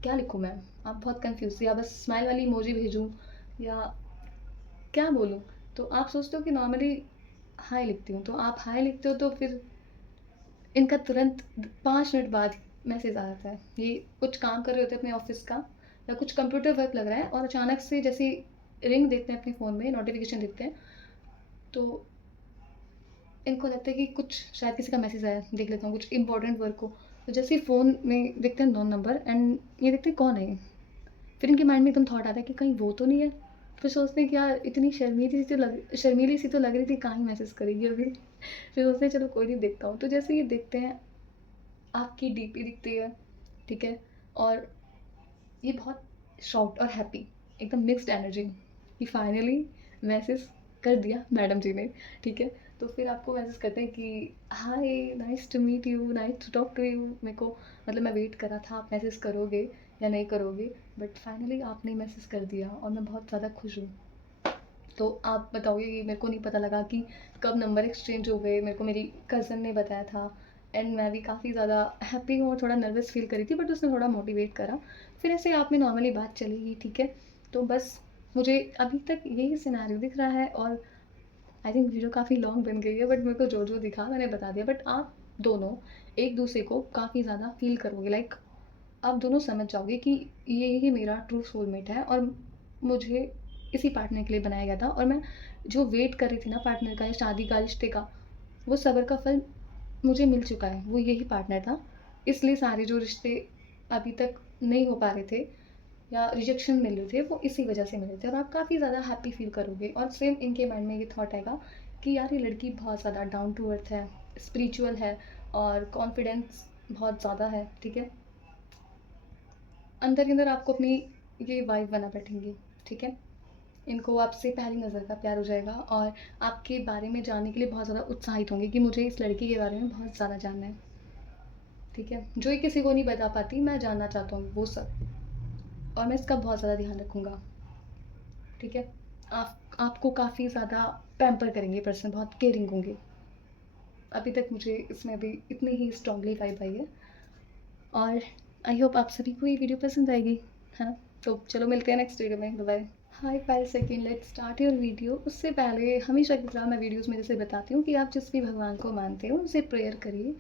क्या लिखूँ मैं, आप बहुत कंफ्यूज, या बस स्माइल वाली इमोजी भेजूँ, या क्या बोलूँ। तो आप सोचते हो कि नॉर्मली हाय लिखती हूँ, तो आप हाय लिखते हो, तो फिर इनका तुरंत 5 मिनट बाद मैसेज आ जाता है, ये कुछ काम कर रहे होते हैं अपने ऑफिस का, या कुछ कंप्यूटर वर्क लग रहा है, और अचानक से जैसे रिंग देखते हैं अपने फ़ोन में, नोटिफिकेशन देखते हैं, तो इनको लगता है कि कुछ शायद किसी का मैसेज आया, देख लेता हूँ कुछ इंपॉर्टेंट वर्क हो, तो जैसे ही फ़ोन में देखते हैं नॉन नंबर, एंड ये देखते हैं कौन है ये, फिर इनके माइंड में एकदम थॉट आता है कि कहीं वो तो नहीं है, फिर सोचते हैं कि यार इतनी शर्मीली सी तो लग रही थी, कहाँ ही मैसेज करेगी अभी। फिर सोचते हैं चलो कोई नहीं, देखता हूँ, तो जैसे ये देखते हैं, आपकी डीपी दिखती है, ठीक है, और ये बहुत शॉक्ड और हैप्पी, एकदम मिक्स्ड एनर्जी, कि फाइनली मैसेज कर दिया मैडम जी ने, ठीक है। तो फिर आपको मैसेज करते हैं कि hi, nice to meet you, nice to talk to you, मेरे को, मतलब मैं वेट कर रहा था आप मैसेज करोगे या नहीं करोगे, बट फाइनली आपने मैसेज कर दिया और मैं बहुत ज़्यादा खुश हूँ। तो आप बताओगे कि मेरे को नहीं पता लगा कि कब नंबर एक्सचेंज हो गए, मेरे को मेरी कज़न ने बताया था, एंड मैं भी काफ़ी ज़्यादा हैप्पी हूँ और थोड़ा नर्वस फील करी थी, बट उसने थोड़ा मोटिवेट करा, फिर ऐसे आप में नॉर्मली बात चलेगी, ठीक है। तो बस मुझे अभी तक यही सिनेरियो दिख रहा है, और आई थिंक वीडियो काफ़ी लॉन्ग बन गई है, बट मेरे को जो जो दिखा मैंने बता दिया, बट आप दोनों एक दूसरे को काफ़ी ज़्यादा फील करोगे, लाइक आप दोनों समझ जाओगे कि ये ही मेरा ट्रू सोलमेट है, और मुझे इसी पार्टनर के लिए बनाया गया था, और मैं जो वेट कर रही थी ना पार्टनर का या शादी का, रिश्ते का, वो सब्र का फल मुझे मिल चुका है, वो यही पार्टनर था। इसलिए सारे जो रिश्ते अभी तक नहीं हो पा रहे थे या रिजेक्शन मिल रहे थे, वो इसी वजह से मिले थे, और आप काफ़ी ज़्यादा हैप्पी फील करोगे, और सेम इनके माइंड में ये थॉट आएगा कि यार ये लड़की बहुत ज़्यादा डाउन टू अर्थ है, स्पिरिचुअल है, और कॉन्फिडेंस बहुत ज़्यादा है, ठीक है। अंदर ही अंदर आपको अपनी ये वाइफ बना बैठेंगी, ठीक है। इनको आपसे पहली नज़र का प्यार हो जाएगा, और आपके बारे में जानने के लिए बहुत ज़्यादा उत्साहित होंगे कि मुझे इस लड़की के बारे में बहुत ज़्यादा जानना है, ठीक है, जो ये किसी को नहीं बता पाती, मैं जानना चाहता हूँ वो सब, और मैं इसका बहुत ज़्यादा ध्यान रखूँगा, ठीक है। आपको काफ़ी ज़्यादा पैम्पर करेंगे पर्सन, बहुत केयरिंग होंगे। अभी तक मुझे इसमें भी इतनी ही स्ट्रांगली वाइब आई है, और आई होप आप सभी को ये वीडियो पसंद आएगी, है ना। तो चलो मिलते हैं नेक्स्ट वीडियो में, bye. Hi 5 second, let's start your video. उससे पहले हमेशा की तरह मैं वीडियोस में जैसे बताती हूँ कि आप जिस भी भगवान को मानते हो उनसे प्रेयर करिए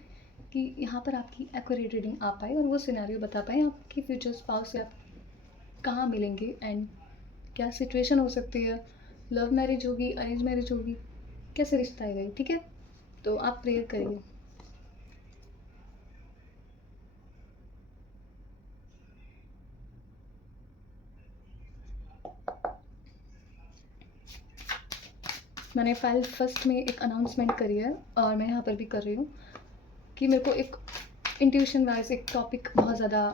कि यहाँ पर आपकी एक्यूरेट रीडिंग आ पाए, और वो सिनेरियो बता पाए आपकी फ्यूचर स्पाउस से आप कहाँ मिलेंगे, एंड क्या सिचुएशन हो सकती है, लव मैरिज होगी, अरेंज मैरिज होगी, कैसे रिश्ता आएगा ये, ठीक है। तो आप प्रेयर करिए। मैंने फाइल फर्स्ट में एक अनाउंसमेंट करी है, और मैं यहाँ पर भी कर रही हूँ कि मेरे को एक इंट्यूशन वाइज एक टॉपिक बहुत ज़्यादा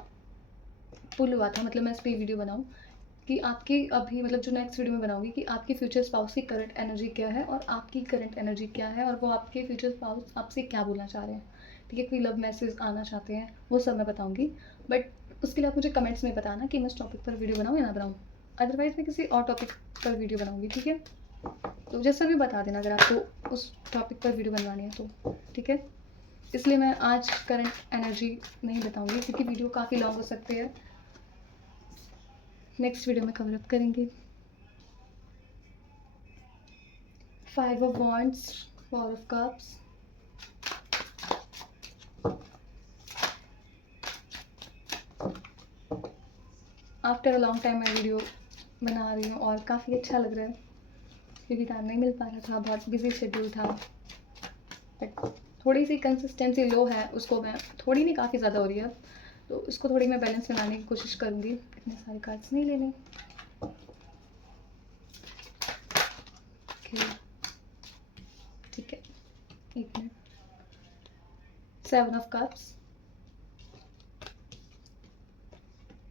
पुल हुआ था, मतलब मैं इस पर वीडियो बनाऊँ, कि आपकी अभी मतलब जो नेक्स्ट वीडियो में बनाऊँगी कि आपकी फ्यूचर स्पाउस की करंट एनर्जी क्या है और आपकी करंट एनर्जी क्या है और वो आपके फ्यूचर स्पाउस आपसे क्या बोलना चाह रहे हैं, ठीक है? कोई लव मैसेज आना चाहते हैं, वो सब मैं बताऊँगी। बट उसके लिए आप मुझे कमेंट्स में बताना कि मैं इस टॉपिक पर वीडियो बनाऊँ या ना बनाऊँ। अदरवाइज़ मैं किसी और टॉपिक पर वीडियो बनाऊँगी, ठीक है? तो जैसा भी बता देना अगर आपको उस टॉपिक पर वीडियो बनवानी है तो, ठीक है? इसलिए मैं आज करंट एनर्जी नहीं बताऊँगी क्योंकि वीडियो काफ़ी लॉन्ग हो सकती है। नेक्स्ट वीडियो में कवर अप करेंगे। 5 of Wands, 4 of Cups. After a long time मैं वीडियो बना रही हूँ और काफ़ी अच्छा लग रहा है क्योंकि टाइम नहीं मिल पा रहा था, बहुत बिजी शेड्यूल था। बट थोड़ी सी कंसिस्टेंसी लो है, उसको मैं थोड़ी नहीं काफ़ी ज़्यादा हो रही है, तो इसको थोड़ी मैं बैलेंस बनाने की कोशिश करूँगी। इतने सारे कार्ड्स नहीं लेने। ओके, ठीक है, एक minute. 7 of Cups,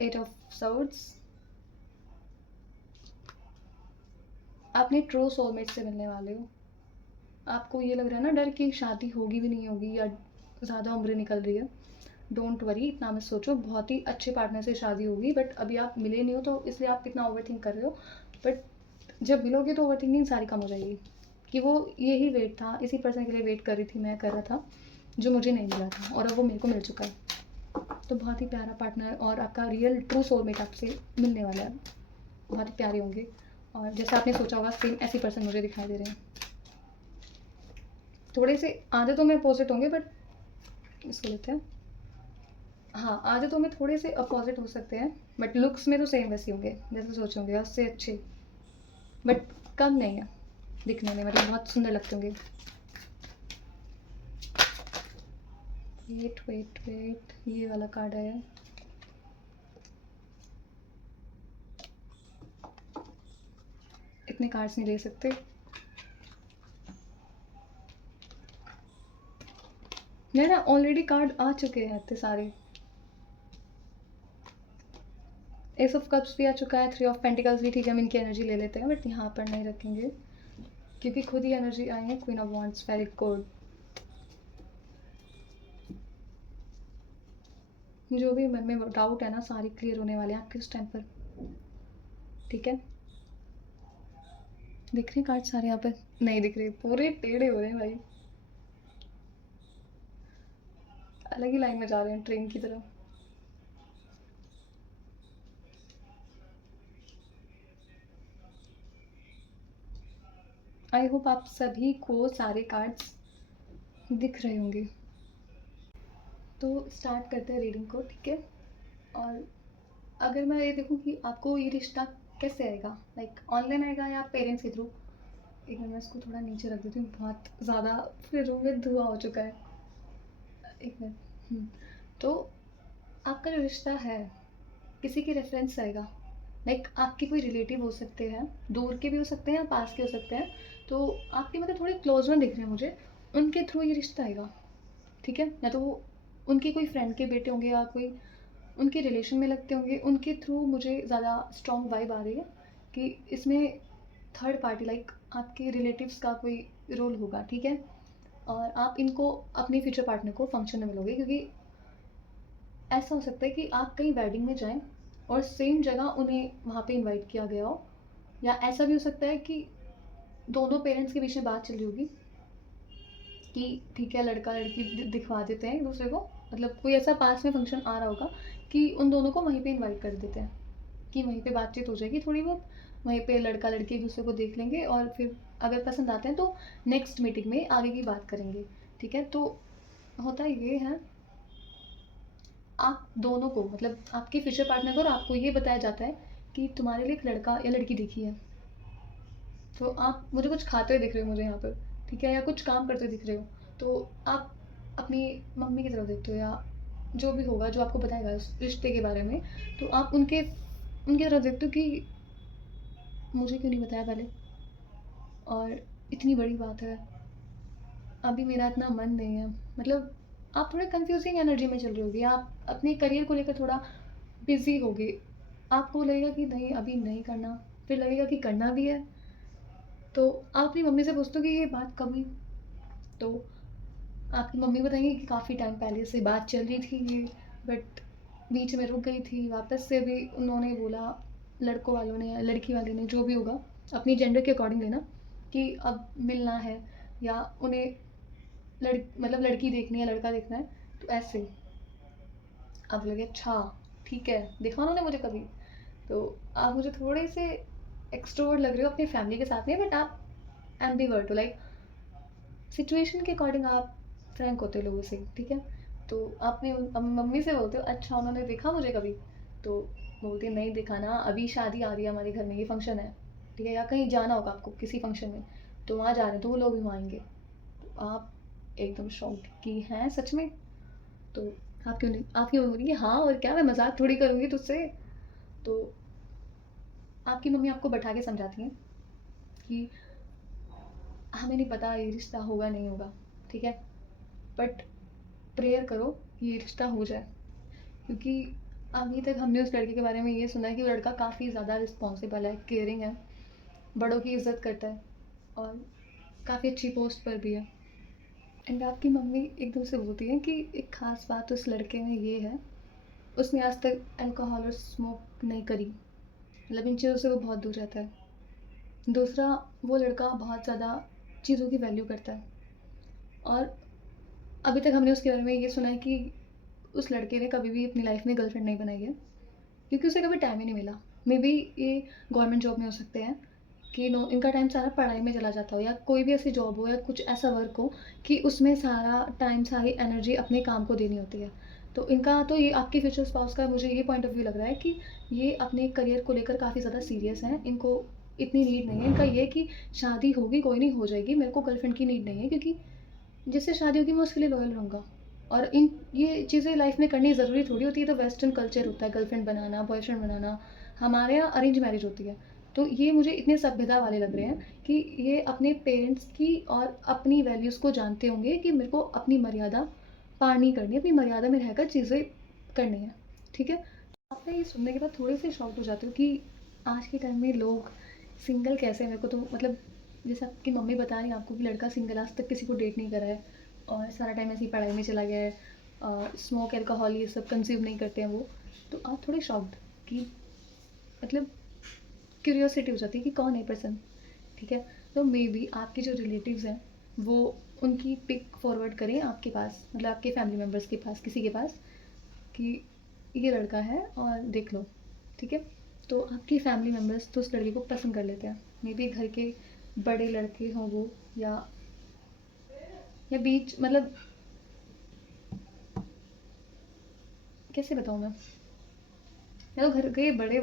8 of Swords. अपने ट्रू सोलमेट से मिलने वाले हो। आपको ये लग रहा है ना डर कि शादी होगी भी नहीं होगी या ज़्यादा उम्र निकल रही है, डोंट वरी, इतना मत सोचो। बहुत ही अच्छे पार्टनर से शादी होगी, बट अभी आप मिले नहीं हो तो इसलिए आप इतना ओवर थिंक कर रहे हो। बट जब मिलोगे तो ओवर थिंकिंग सारी कम हो जाएगी कि वो यही वेट था, इसी पर्सन के लिए वेट कर रही थी, मैं कर रहा था, जो मुझे नहीं मिला था और अब वो मेरे को मिल चुका है। तो बहुत ही प्यारा पार्टनर और आपका रियल ट्रू सोलमेट आपसे मिलने वाला है। बहुत ही प्यारे होंगे और जैसा आपने सोचा होगा सेम ऐसी पर्सन मुझे दिखाई दे रहे हैं। थोड़े से आधे तो में अपोजिट होंगे, बट इसको लेते हैं। हाँ, आदतों में थोड़े से अपोजिट हो सकते हैं, बट लुक्स में तो सेम वैसे होंगे जैसे सोचे होंगे, उससे अच्छे, बट कम नहीं है दिखने में, मतलब बहुत सुंदर लगते होंगे। वेट वेट वेट, ये वाला कार्ड आया। इतने कार्ड्स नहीं ले सकते। मेरा ऑलरेडी कार्ड आ चुके हैं इतने सारे। एस ऑफ कप्स भी आ चुका है, 3 ऑफ पेंटिकल्स भी, ठीक है, हम इनकी एनर्जी ले लेते हैं बट यहाँ पर नहीं रखेंगे क्योंकि खुद ही एनर्जी आई है। Queen of wands, very good. जो भी मन में डाउट है ना, सारे क्लियर होने वाले हैं आपके उस टाइम पर, ठीक है? दिख रहे कार्ड सारे यहाँ पे? नहीं दिख रहे, पूरे टेढ़े हो रहे हैं भाई, अलग ही लाइन में जा रहे हैं ट्रेन की तरह। आई होप आप सभी को सारे कार्ड्स दिख रहे होंगे। तो स्टार्ट करते हैं रीडिंग को, ठीक है? और अगर मैं ये देखूँ कि आपको ये रिश्ता कैसे आएगा, लाइक ऑनलाइन आएगा या पेरेंट्स के थ्रू। एक मिनट, मैं इसको थोड़ा नीचे रख देती हूँ, बहुत ज़्यादा फिर रूम में धुआं हो चुका है। एक मिनट। तो आपका जो रिश्ता है किसी के रेफरेंस से आएगा, लाइक आपके कोई रिलेटिव हो सकते हैं, दूर के भी हो सकते हैं, पास के हो सकते हैं। तो आपके मतलब थोड़े क्लोज वन दिख रहे हैं मुझे, उनके थ्रू ये रिश्ता आएगा, ठीक है? या तो वो उनके कोई फ्रेंड के बेटे होंगे या कोई उनके रिलेशन में लगते होंगे, उनके थ्रू मुझे ज़्यादा स्ट्रॉन्ग वाइब आ रही है कि इसमें थर्ड पार्टी लाइक आपके रिलेटिव्स का कोई रोल होगा, ठीक है? और आप इनको अपने फ्यूचर पार्टनर को फंक्शन में मिलोगे क्योंकि ऐसा हो सकता है कि आप कहीं वेडिंग में जाएं और सेम जगह उन्हें वहाँ पे इनवाइट किया गया हो, या ऐसा भी हो सकता है कि दोनों पेरेंट्स के बीच में बात चल रही होगी कि ठीक है लड़का लड़की दिखवा देते हैं एक दूसरे को, मतलब कोई ऐसा पास में फंक्शन आ रहा होगा कि उन दोनों को वहीं पे इनवाइट कर देते हैं कि वहीं पे बातचीत हो जाएगी थोड़ी बहुत, वहीं पे लड़का लड़की एक दूसरे को देख लेंगे और फिर अगर पसंद आते हैं तो नेक्स्ट मीटिंग में आगे की बात करेंगे, ठीक है? तो होता ये है, आप दोनों को मतलब आपके फ्यूचर पार्टनर को और आपको ये बताया जाता है कि तुम्हारे लिए एक लड़का या लड़की देखी है। तो आप मुझे कुछ खाते हुए दिख रहे हो मुझे यहाँ पर, ठीक है, या कुछ काम करते हुए दिख रहे हो, तो आप अपनी मम्मी की तरफ देखते हो या जो भी होगा जो आपको बताएगा उस रिश्ते के बारे में, तो आप उनके उनकी तरफ देखते हो कि मुझे क्यों नहीं बताया पहले, और इतनी बड़ी बात है, अभी मेरा इतना मन नहीं है, मतलब आप थोड़े कंफ्यूजिंग एनर्जी में चल रही होगी, आप अपने करियर को लेकर थोड़ा बिजी होगे, आपको लगेगा कि नहीं अभी नहीं करना, फिर लगेगा कि करना भी है। तो आप अपनी मम्मी से पूछते हो कि ये बात कब हुई? तो आपकी मम्मी बताएंगी कि काफ़ी टाइम पहले से बात चल रही थी ये, बट बीच में रुक गई थी, वापस से भी उन्होंने बोला, लड़कों वालों ने या लड़की वाले ने, जो भी होगा अपनी जेंडर के अकॉर्डिंग लेना, कि अब मिलना है या उन्हें मतलब लड़की देखनी है, लड़का देखना है, तो ऐसे। अब लगे अच्छा, ठीक है, देखा उन्होंने मुझे कभी। तो आप मुझे थोड़े से एक्सट्रोवर्ट लग रहे हो अपनी फैमिली के साथ में, बट आप एम्बीवर्ट हो, लाइक सिचुएशन के अकॉर्डिंग आप फ्रैंक होते हो लोगों से, ठीक है। तो आपने मम्मी से बोलते हो अच्छा उन्होंने देखा मुझे कभी, तो बोलती है नहीं देखा ना, अभी शादी आ रही है हमारे घर में, ये फंक्शन है, ठीक है, या कहीं जाना होगा आपको किसी फंक्शन में, तो वहाँ जा रहे हैं तो वो लोग भी वहाँ आएंगे। तो आप एकदम शॉक्ड कि हैं सच में। तो आप क्यों नहीं, आप क्यों बोल रही है हाँ और क्या, मैं मजाक थोड़ी करूँगी तुझसे। तो आपकी मम्मी आपको बैठा के समझाती हैं कि हमें नहीं पता ये रिश्ता होगा नहीं होगा, ठीक है, बट प्रेयर करो कि ये रिश्ता हो जाए। क्योंकि अभी तक हमने उस लड़के के बारे में ये सुना है कि वो लड़का काफ़ी ज़्यादा रिस्पॉन्सिबल है, केयरिंग है, बड़ों की इज्जत करता है, और काफ़ी अच्छी पोस्ट पर भी है। एंड आपकी मम्मी एकदम से बोलती है कि एक ख़ास बात उस लड़के में ये है, उसने आज तक अल्कोहल और स्मोक नहीं करी, मतलब इन चीज़ों से वो बहुत दूर रहता है। दूसरा, वो लड़का बहुत ज़्यादा चीज़ों की वैल्यू करता है, और अभी तक हमने उसके बारे में ये सुना है कि उस लड़के ने कभी भी अपनी लाइफ में गर्लफ्रेंड नहीं बनाई है, क्योंकि उसे कभी टाइम ही नहीं मिला। मे बी ये गवर्नमेंट जॉब में हो सकते हैं कि नो, इनका टाइम सारा पढ़ाई में चला जाता हो, या कोई भी ऐसी जॉब हो या कुछ ऐसा वर्क हो कि उसमें सारा टाइम सारी एनर्जी अपने काम को देनी होती है। तो इनका तो ये आपके फ्यूचर स्पाउस का मुझे ये पॉइंट ऑफ व्यू लग रहा है कि ये अपने करियर को लेकर काफ़ी ज़्यादा सीरियस हैं, इनको इतनी नीड नहीं है, इनका ये कि शादी होगी कोई नहीं हो जाएगी, मेरे को गर्लफ्रेंड की नीड नहीं है, क्योंकि जिससे शादी होगी मैं उसके लिए लॉयल रहूँगा। और इन ये चीज़ें लाइफ में करनी ज़रूरी थोड़ी होती है, तो वेस्टर्न कल्चर होता है गर्लफ्रेंड बनाना, बॉयफ्रेंड बनाना, हमारे यहाँ अरेंज मैरिज होती है। तो ये मुझे इतने सभ्यता वाले लग रहे हैं कि ये अपने पेरेंट्स की और अपनी वैल्यूज़ को जानते होंगे कि मेरे को अपनी मर्यादा पार नहीं करनी, अपनी मर्यादा में रहकर चीज़ें करनी है, ठीक है। आप ना ये सुनने के बाद थोड़े से शॉक्ड हो जाते हो कि आज के टाइम में लोग सिंगल कैसे हैं। मेरे को तो मतलब जैसे आपकी मम्मी बता रही हैं आपको कि लड़का सिंगल आज तक किसी को डेट नहीं करा है, और सारा टाइम ऐसी पढ़ाई में चला गया है, और स्मोक अल्कोहल ये सब कंज्यूम नहीं करते हैं वो। तो आप थोड़े शॉक्ड कि मतलब क्यूरियोसिटी हो जाती है कि कौन है पर्सन, ठीक है। तो मे बी आपके जो रिलेटिव्स हैं वो उनकी पिक फॉरवर्ड करें आपके पास, मतलब आपके फैमिली मेम्बर्स के पास, किसी के पास, कि ये लड़का है और देख लो, ठीक है। तो आपकी फैमिली मेम्बर्स तो उस लड़के को पसंद कर लेते हैं, मे बी घर के बड़े लड़के हों वो, या बीच मतलब कैसे बताऊँ मैं, या तो घर के बड़े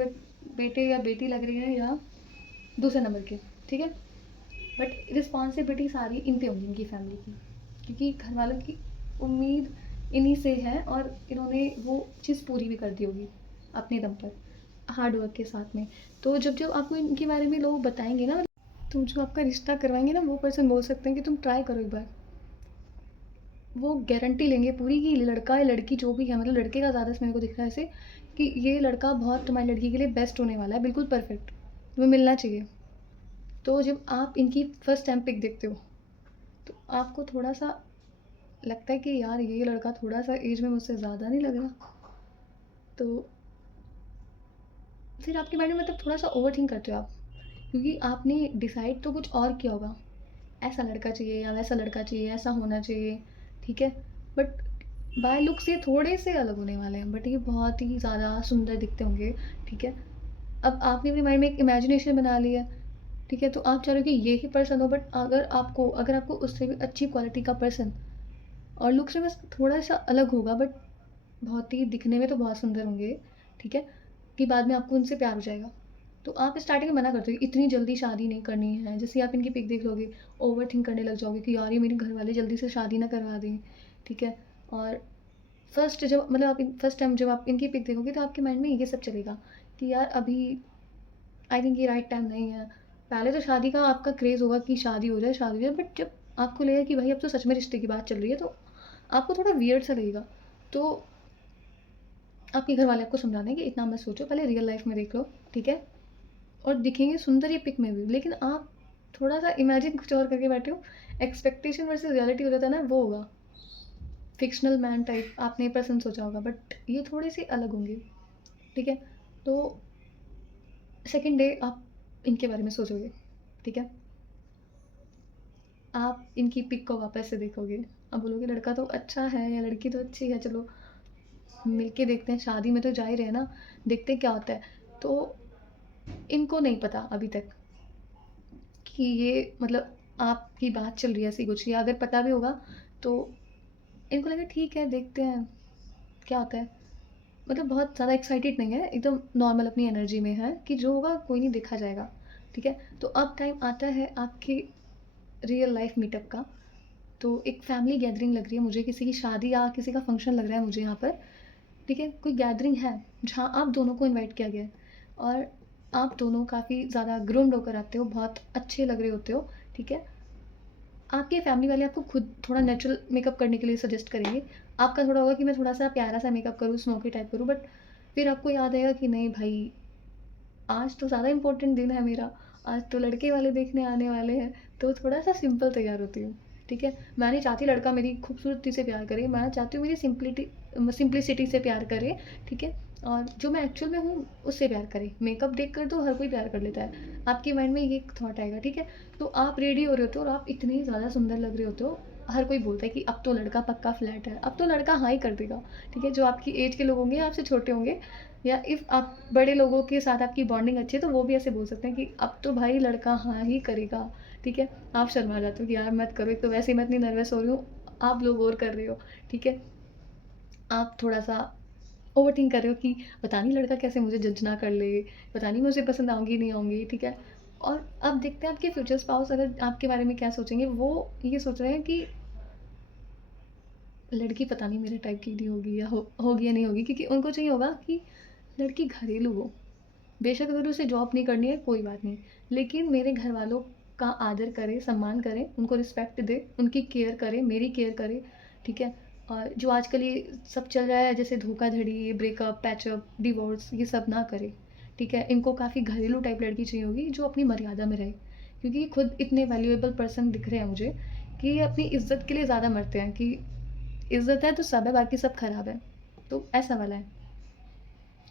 बेटे या बेटी लग रही है, या दूसरे नंबर के, ठीक है। बट रिस्पॉन्सिबिलिटी सारी इन पे होंगी इनकी फैमिली की, क्योंकि घर वालों की उम्मीद इन्हीं से है, और इन्होंने वो चीज़ पूरी भी कर दी होगी अपने दम पर, हार्ड वर्क के साथ में। तो जब जब आपको इनके बारे में लोग बताएंगे ना, तो जो आपका रिश्ता करवाएंगे ना, वो पर्सन बोल सकते हैं कि तुम ट्राई करो एक बार। वो गारंटी लेंगे पूरी कि लड़का या लड़की जो भी है, मतलब लड़के का ज़्यादा मेरे को दिख रहा है ऐसे, कि ये लड़का बहुत तुम्हारी लड़की के लिए बेस्ट होने वाला है, बिल्कुल परफेक्ट, तुम्हें मिलना चाहिए। तो जब आप इनकी फर्स्ट टाइम पिक देखते हो, तो आपको थोड़ा सा लगता है कि यार ये लड़का थोड़ा सा एज में मुझसे ज़्यादा नहीं लग रहा। तो फिर आपके बारे में मतलब थोड़ा सा ओवर थिंक करते हो आप, क्योंकि आपने डिसाइड तो कुछ और किया होगा, ऐसा लड़का चाहिए या वैसा लड़का चाहिए, ऐसा होना चाहिए, ठीक है। बट बाय लुक्स ये थोड़े से अलग होने वाले हैं, बट ये बहुत ही ज़्यादा सुंदर दिखते होंगे, ठीक है। अब आपने अपने माइंड में एक इमेजिनेशन बना ली है, ठीक है, तो आप चाह रहे हो कि ये ही पर्सन हो, बट अगर आपको उससे भी अच्छी क्वालिटी का पर्सन, और लुक्स में बस थोड़ा सा अलग होगा, बट बहुत ही दिखने में तो बहुत सुंदर होंगे, ठीक है, कि बाद में आपको उनसे प्यार हो जाएगा। तो आप स्टार्टिंग में मना करते हो कि इतनी जल्दी शादी नहीं करनी है, जैसे आप इनकी पिक देख लोगे ओवर थिंक करने लग जाओगे कि यार ये मेरे घर वाले जल्दी से शादी ना करवा दें, ठीक है। और फर्स्ट टाइम जब आप इनकी पिक देखोगे तो आपके माइंड में ये सब चलेगा कि यार अभी आई थिंक ये राइट टाइम नहीं है। पहले तो शादी का आपका क्रेज़ होगा कि शादी हो जाए, शादी हो जाए, बट जब आपको लगेगा कि भाई अब तो सच में रिश्ते की बात चल रही है, तो आपको थोड़ा वियर्ड सा लगेगा। तो आपके घर वाले आपको समझा दें कि इतना मत सोचो, पहले रियल लाइफ में देख लो, ठीक है? और दिखेंगे सुंदर ये पिक में भी, लेकिन आप थोड़ा-सा इमेजिन कुछ और करके बैठे हो, एक्सपेक्टेशन वर्सेस रियलिटी हो जाता है ना, वो होगा। फ़िक्शनल मैन टाइप आपने ये पर्सन सोचा होगा, बट ये थोड़े-से अलग होंगे, ठीक है? तो सेकंड डे आप इनके बारे में सोचोगे, ठीक है? आप इनकी पिक को वापस से देखोगे, आप बोलोगे लड़का तो अच्छा है या लड़की तो अच्छी है, चलो मिल के देखते हैं, शादी में तो जा ही रहे हैं ना, देखते हैं क्या होता है। तो इनको नहीं पता अभी तक कि ये मतलब आपकी बात चल रही है ऐसी कुछ, या अगर पता भी होगा तो इनको लगा ठीक है देखते हैं क्या होता है। मतलब बहुत ज़्यादा एक्साइटेड नहीं है, एकदम नॉर्मल अपनी एनर्जी में है कि जो होगा कोई नहीं, देखा जाएगा, ठीक है? तो अब टाइम आता है आपकी रियल लाइफ मीटअप का। तो एक फैमिली गैदरिंग लग रही है मुझे, किसी की शादी या किसी का फंक्शन लग रहा है मुझे यहाँ पर, ठीक है? कोई गैदरिंग है जहाँ आप दोनों को इनवाइट किया गया है, और आप दोनों काफ़ी ज़्यादा ग्रूम्ड होकर आते हो, बहुत अच्छे लग रहे होते हो, ठीक है? आपके फैमिली वाले आपको खुद थोड़ा नेचुरल मेकअप करने के लिए सजेस्ट करेंगे। आपका थोड़ा होगा कि मैं थोड़ा-सा प्यारा-सा मेकअप करूँ, स्मोकी टाइप करूँ, बट फिर आपको याद आएगा कि नहीं भाई, आज तो ज़्यादा इम्पोर्टेंट दिन है मेरा, आज तो लड़के वाले देखने आने वाले हैं, तो थोड़ा-सा सिंपल तैयार होती हूँ, ठीक है? मैं नहीं चाहती लड़का मेरी खूबसूरती से प्यार करे, मैं चाहती हूँ मेरी सिम्प्लिसिटी से प्यार करे, ठीक है? और जो मैं एक्चुअल में हूँ, उससे प्यार करे। मेकअप देखकर तो हर कोई प्यार कर लेता है, आपके माइंड में ये एक थॉट आएगा, ठीक है? तो आप रेडी हो रहे होते हो और आप इतने ज़्यादा सुंदर लग रहे होते हो, हर कोई बोलता है कि अब तो लड़का पक्का फ्लैट है, अब तो लड़का हाँ ही कर देगा, ठीक है? जो आपकी एज के लोग होंगे, आपसे छोटे होंगे, या इफ़ आप बड़े लोगों के साथ आपकी बॉन्डिंग अच्छी है तो वो भी ऐसे बोल सकते हैं कि अब तो भाई लड़का हाँ ही करेगा, ठीक है? आप शर्मा जाते हो कि यार मत करो, एक तो वैसे ही मैं इतनी नर्वस हो रही हूँ, आप लोग और कर रहे हो, ठीक है? आप थोड़ा-सा ओवरथिंक कर रहे हो कि पता नहीं लड़का कैसे मुझे जज ना कर ले, पता नहीं मैं उसे पसंद आऊँगी नहीं आऊँगी, ठीक है? और अब देखते हैं आपके फ्यूचर स्पाउस अगर आपके बारे में क्या सोचेंगे। वो ये सोच रहे हैं कि लड़की पता नहीं मेरे टाइप की नहीं होगी, या होगी या नहीं होगी, क्योंकि उनको चाहिए होगा कि लड़की घरेलू हो। बेशक अगर उसे जॉब नहीं करनी है कोई बात नहीं, लेकिन मेरे घर वालों का आदर करे, सम्मान करे, उनको रिस्पेक्ट दे, उनकी केयर करे, मेरी केयर करे, ठीक है? और जो आजकल ये सब चल रहा है जैसे धोखाधड़ी, ब्रेकअप, पैचअप, डिवोर्स, ये सब ना करे, ठीक है? इनको काफ़ी घरेलू टाइप लड़की चाहिए होगी जो अपनी मर्यादा में रहे, क्योंकि ये खुद इतने वैल्यूएबल पर्सन दिख रहे हैं मुझे कि ये अपनी इज़्ज़त के लिए ज़्यादा मरते हैं कि इज़्ज़त है तो सब है, बाकी सब खराब है। तो ऐसा वाला है।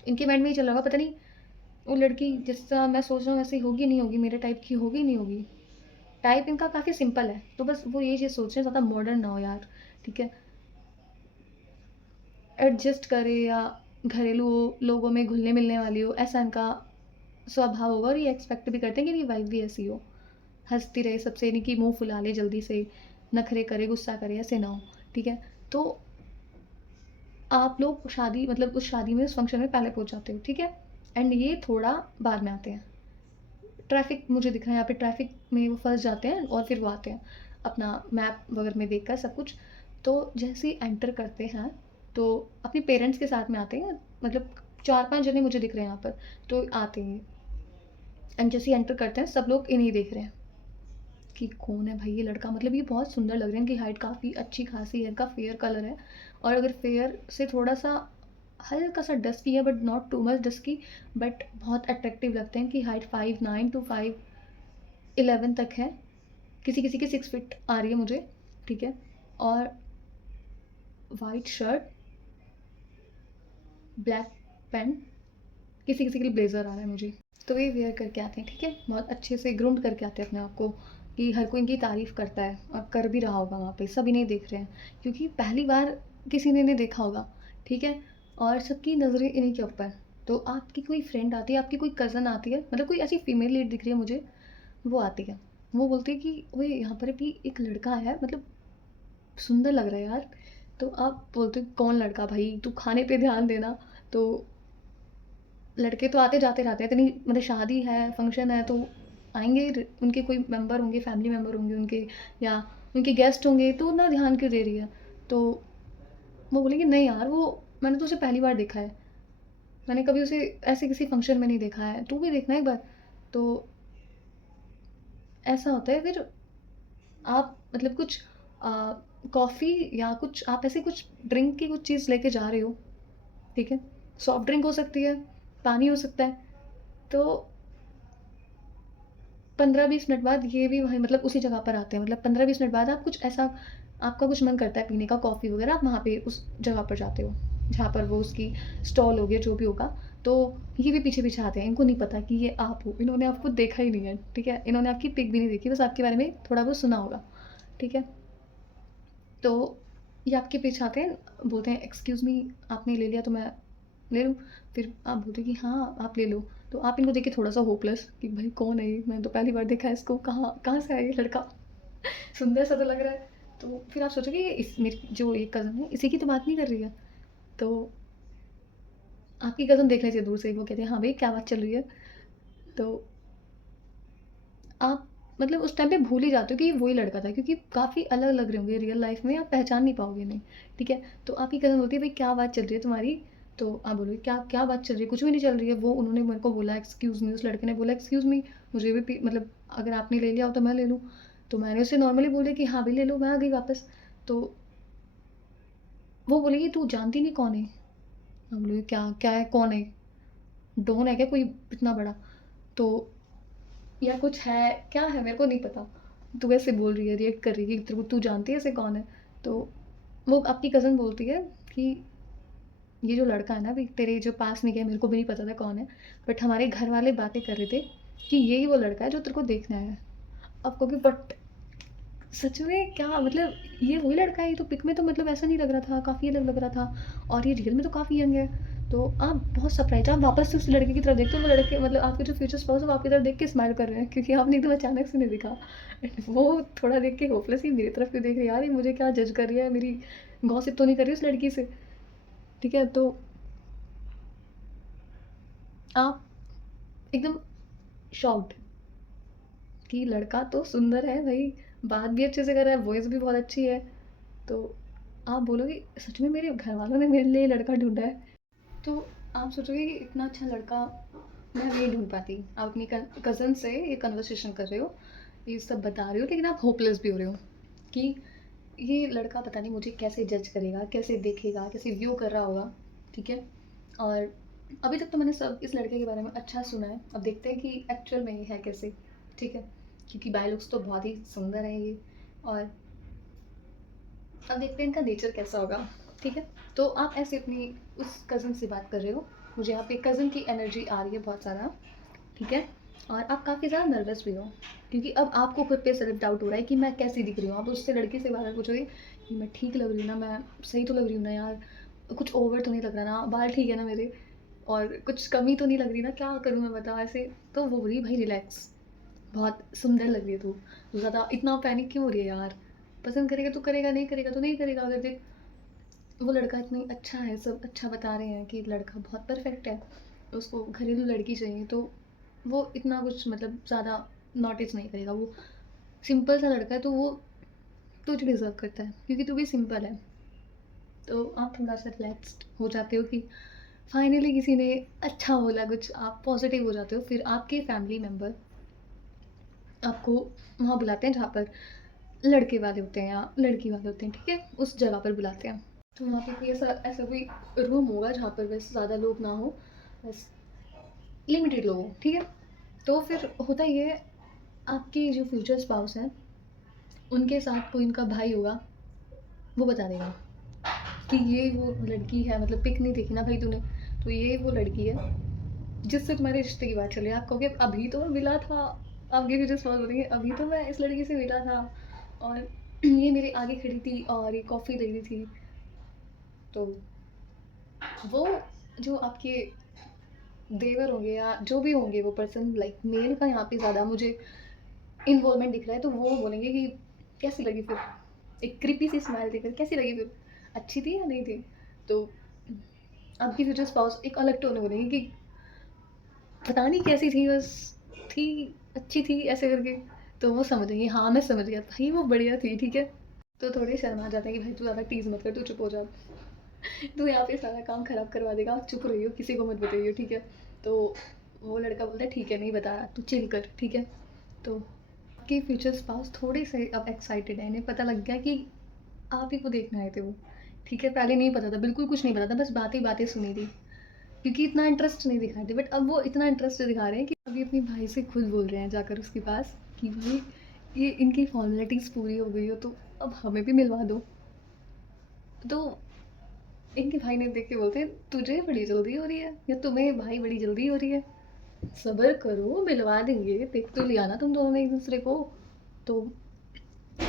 इनके माइंड में ये चल रहा होगा पता नहीं वो लड़की जैसा मैं सोच रहा हूँ वैसी होगी नहीं होगी, मेरे टाइप की होगी नहीं होगी। टाइप इनका काफ़ी सिंपल है, तो बस वो ये चीज़ सोच रहे हैं ज़्यादा मॉडर्न ना हो यार, ठीक है? एडजस्ट करे या घरेलू लोगों में घुलने-मिलने वाली हो, ऐसा इनका स्वभाव होगा, और ये एक्सपेक्ट भी करते हैं कि इनकी वाइफ़ भी ऐसी हो। हँसती रहे सबसे, इनकी मुँह फुला ले जल्दी से, नखरे करे, गुस्सा करे, ऐसे ना हो, ठीक है? तो आप लोग शादी मतलब उस शादी में, उस फंक्शन में पहले पहुँच जाते हो, ठीक है? एंड ये थोड़ा बाद में आते हैं। ट्रैफ़िक मुझे दिख रहा है यहाँ पे, ट्रैफ़िक में वो फँस जाते हैं और फिर वो आते हैं, अपना मैप वगैरह में देखकर सब कुछ। तो जैसे ही एंटर करते हैं, तो अपने पेरेंट्स के साथ में आते हैं, मतलब 4-5 जने मुझे दिख रहे हैं यहाँ पर, तो आते हैं। एंड जैसे ही एंटर करते हैं, सब लोग इन्हें देख रहे हैं कि कौन है भाई ये लड़का, मतलब ये बहुत सुंदर लग रहे हैं, इनकी हाइट काफ़ी अच्छी खासी है, इनका फेयर कलर है, और अगर फेयर से थोड़ा-सा हल्का-सा डस्की है, but not too much dusky, but बहुत अट्रैक्टिव लगते हैं। कि हाइट 5'9" टू 5'11" तक है, किसी-किसी की 6 फीट आ रही है मुझे, ठीक है? और व्हाइट शर्ट, ब्लैक पैंट, किसी-किसी के लिए ब्लेज़र आ रहा है मुझे। तो ये वियर करके आते हैं, ठीक है? बहुत अच्छे से ग्रूम्ड करके आते हैं अपने आप को, कि हर कोई इनकी तारीफ़ करता है, और कर भी रहा होगा वहाँ पे, सब इन्हें देख रहे हैं, क्योंकि पहली बार किसी ने इन्हें देखा होगा, ठीक है? और सबकी नज़रें इन्हीं के ऊपर। तो आपकी कोई फ्रेंड आती है, आपकी कोई कज़न आती है, मतलब कोई ऐसी फीमेल लीड दिख रही है मुझे, वो आती है। वो बोलती है कि ओए यहाँ पर भी एक लड़का है, मतलब सुंदर लग रहा है यार। तो आप बोलते हो कौन लड़का भाई, तू खाने पे ध्यान देना। तो लड़के तो आते-जाते रहते हैं, इतनी मतलब शादी है, फंक्शन है, तो आएँगे, उनके कोई मेंबर होंगे, फैमिली मेंबर होंगे उनके, या उनके गेस्ट होंगे, तो उतना ध्यान क्यों दे रही है? तो वो बोलेंगे नहीं यार, वो मैंने तो उसे पहली बार देखा है, मैंने कभी उसे ऐसे किसी फंक्शन में नहीं देखा है, तू भी देखना एक बार। तो ऐसा होता है। फिर आप मतलब कुछ कॉफ़ी या कुछ आप ऐसे कुछ ड्रिंक की कुछ चीज़ लेके जा रहे हो, ठीक है? सॉफ्ट ड्रिंक हो सकती है, पानी हो सकता है। तो 15-20 मिनट बाद ये भी वहीं मतलब उसी जगह पर आते हैं। मतलब 15-20 मिनट बाद आप कुछ ऐसा आपका कुछ मन करता है पीने का, कॉफ़ी वग़ैरह, आप वहाँ पे उस जगह पर जाते हो, जहाँ पर वो उसकी स्टॉल हो गया, जो भी होगा। तो ये भी पीछे-पीछे आते हैं, इनको नहीं पता कि ये आप हो, इन्होंने आपको देखा ही नहीं है, ठीक है? इन्होंने आपकी पिक भी नहीं देखी, बस आपके बारे में थोड़ा बहुत सुना होगा, ठीक है? तो ये आपके पीछे आते हैं, बोलते हैं एक्सक्यूज़ मी, आपने ले लिया तो मैं ले लूँ? फिर आप बोलते हो कि हाँ, आप ले लो। तो आप इनको देख के थोड़ा-सा होपलेस कि भाई कौन है ये? मैंने तो पहली बार देखा है इसको, कहाँ कहाँ से आया ये लड़का? सुंदर सा तो लग रहा है। तो फिर आप सोचोगे ये इस मेरी जो ये कज़न है, इसी की तो बात नहीं कर रही है। तो आपकी कज़न देख लेती है दूर से, वो कहती है, "हाँ भई, क्या बात चल रही है?" तो आप मतलब उस टाइम पे भूल ही जाते हो कि ये वही लड़का था, क्योंकि काफ़ी अलग लग रहे होंगे रियल लाइफ में, आप पहचान नहीं पाओगे इन्हें, ठीक है? तो आपकी कज़न बोलती है, भाई क्या बात चल रही है तुम्हारी? तो आप बोलोगे, क्या क्या बात चल रही है? कुछ भी नहीं चल रही है। वो उन्होंने मेरे को बोला एक्सक्यूज़ मी, उस लड़के ने बोला एक्सक्यूज़ मी, मुझे भी मतलब अगर आपने ले लिया हो तो मैं ले लूँ। तो मैंने उससे नॉर्मली बोला कि हाँ भाई ले लो, मैं आ गई वापस। तो वो बोलेगी, तू जानती नहीं कौन है? मैं बोलूँगी, क्या क्या है, कौन है? डॉन है क्या कोई इतना बड़ा? तो या कुछ है, क्या है मेरे को नहीं पता। तू ऐसे बोल रही है, रिएक्ट कर रही है कि तेरे को, तू जानती है ऐसे कौन है? तो वो आपकी कज़न बोलती है कि ये जो लड़का है ना अभी तेरे जो पास में गया, मेरे को भी नहीं पता था कौन है, बट हमारे घर वाले बातें कर रहे थे कि यही वो लड़का है जो तेरे को देखने आया है। अब कहोगे बट सच में क्या मतलब ये वही लड़का है? ये तो पिक में तो मतलब ऐसा नहीं लग रहा था, काफ़ी अलग लग रहा था और ये रियल में तो काफ़ी यंग है। तो आप बहुत सरप्राइज़, आप वापस से उस लड़के की तरफ देखते हो, वो लड़के मतलब आपके जो फ्यूचर स्पाउस है वो आपकी तरफ देख के स्माइल कर रहे हैं, क्योंकि आपने एकदम अचानक से नहीं दिखा। वो थोड़ा देख के होपलेस ही मेरी तरफ क्यों देख रही है, यार ये मुझे क्या जज कर रही है, मेरी गॉसिप तो नहीं कर रही उस लड़की से, ठीक है? तो आप एकदम शॉक्ड कि लड़का तो सुंदर है भाई, बात भी अच्छे से कर रहा है, वॉइस भी बहुत अच्छी है। तो आप बोलोगे सच में मेरे घर वालों ने मेरे लिए लड़का ढूँढा है। तो आप सोचोगे कि इतना अच्छा लड़का मैं नहीं ढूँढ पाती। आप अपनी कज़न से ये कन्वर्सेशन कर रहे हो, ये सब बता रहे हो, लेकिन आप होपलेस भी हो रहे हो कि ये लड़का पता नहीं मुझे कैसे जज करेगा, कैसे देखेगा, कैसे व्यू कर रहा होगा, ठीक है? और अभी तक तो मैंने सब इस लड़के के बारे में अच्छा सुना है, अब देखते हैं कि एक्चुअल में ये है कैसे, ठीक है? क्योंकि बाय लुक्स तो बहुत ही सुंदर है ये, और अब देखते हैं इनका नेचर कैसा होगा, ठीक है? तो आप ऐसे अपनी उस कज़न से बात कर रहे हो, मुझे यहाँ पे कज़न की एनर्जी आ रही है बहुत ज़्यादा, ठीक है? और आप काफ़ी ज़्यादा नर्वस भी हो, क्योंकि अब आपको खुद पे सेल्फ डाउट हो रहा है कि मैं कैसी दिख रही हूँ। आप उससे लड़के से बार-बार पूछोगे कि मैं ठीक लग रही हूँ ना, मैं सही तो लग रही हूँ ना यार? कुछ ओवर तो नहीं लग रहा ना? बाल ठीक है ना मेरे? और कुछ कमी तो नहीं लग रही ना? क्या करूँ मैं बता ऐसे? तो वो बोली, भाई रिलैक्स, बहुत सुंदर लग रही है तू, तू ज़्यादा इतना पैनिक क्यों हो रही है यार? पसंद करेगा तो करेगा, नहीं करेगा तो नहीं करेगा। अगर देख वो लड़का इतना अच्छा है, सब अच्छा बता रहे हैं कि लड़का बहुत परफेक्ट है, उसको घरेलू लड़की चाहिए, तो वो इतना कुछ मतलब ज़्यादा नोटिस नहीं करेगा। वो सिंपल सा लड़का है, तो वो तुझे डिज़र्व करता है क्योंकि तू भी सिंपल है। तो आप थोड़ा सा रिलैक्स्ड हो जाते हो कि फाइनली किसी ने अच्छा बोला कुछ, आप पॉजिटिव हो जाते हो। फिर आपके फैमिली मेम्बर आपको वहाँ बुलाते हैं जहाँ पर लड़के वाले होते हैं या लड़की वाले होते हैं, ठीक है? उस जगह पर बुलाते हैं। तो वहाँ पे कोई ऐसा ऐसा कोई रूम होगा जहाँ पर बस ज़्यादा लोग ना हो, बस लिमिटेड लोग हों, ठीक है? तो फिर होता ये है, आपकी जो फ्यूचर स्पाउस हैं, उनके साथ कोई उनका भाई होगा, वो बता देगा कि ये वो लड़की है, मतलब पिक नहीं देखी ना भाई तूने, तो ये वो लड़की है जिससे तुम्हारे रिश्ते की बात चल रही है। आप कहोगे अभी तो मैं मिला था, आपके फ्यूचर स्पाउस बोलेंगे अभी तो मैं इस लड़की से मिला था और ये मेरे आगे खड़ी थी और ये कॉफ़ी ले रही थी। तो वो जो आपके देवर होंगे या जो भी होंगे वो पर्सन, लाइक मेल का यहाँ पे ज़्यादा मुझे इन्वॉल्वमेंट दिख रहा है, तो वो बोलेंगे कि कैसी लगी फिर, एक क्रिपी सी स्माइल देकर कैसी लगी फिर, अच्छी थी या नहीं थी? तो आपकी फ्यूचर स्पाउस एक अलग टोन में बोलेंगे कि पता नहीं कैसी थी, बस थी, अच्छी थी ऐसे करके। तो वो समझेंगे हाँ मैं समझ गया भाई वो बढ़िया थी, ठीक है? तो थोड़े शर्मा जाते हैं कि भाई तू ज़्यादा टीज मत कर, तू चुप हो जा, तू यहाँ पे सारा काम खराब करवा देगा, चुप रही हो, किसी को मत बताइए, ठीक है? तो वो लड़का बोलता है ठीक है नहीं बता रहा, तू चिल कर, ठीक है? तो आपके फ्यूचर स्पाउस थोड़े से अब एक्साइटेड है, इन्हें पता लग गया कि आप ही को देखने आए थे वो, ठीक है? पहले नहीं पता था, बिल्कुल कुछ नहीं पता था, बस बातें बातें सुनी थी। क्योंकि इतना इंटरेस्ट नहीं दिखाते, बट अब वो इतना इंटरेस्ट दिखा रहे हैं कि अभी अपने भाई से खुद बोल रहे हैं जाकर उसके पास कि भाई ये इनकी फॉर्मेलिटीज़ पूरी हो गई हो तो अब हमें भी मिलवा दो। तो इनके भाई ने देख के बोलते हैं तुझे बड़ी जल्दी हो रही है या तुम्हें भाई बड़ी जल्दी हो रही है, सब्र करो मिलवा देंगे, देख तो लिया ना तुम दोनों ने एक दूसरे को। तो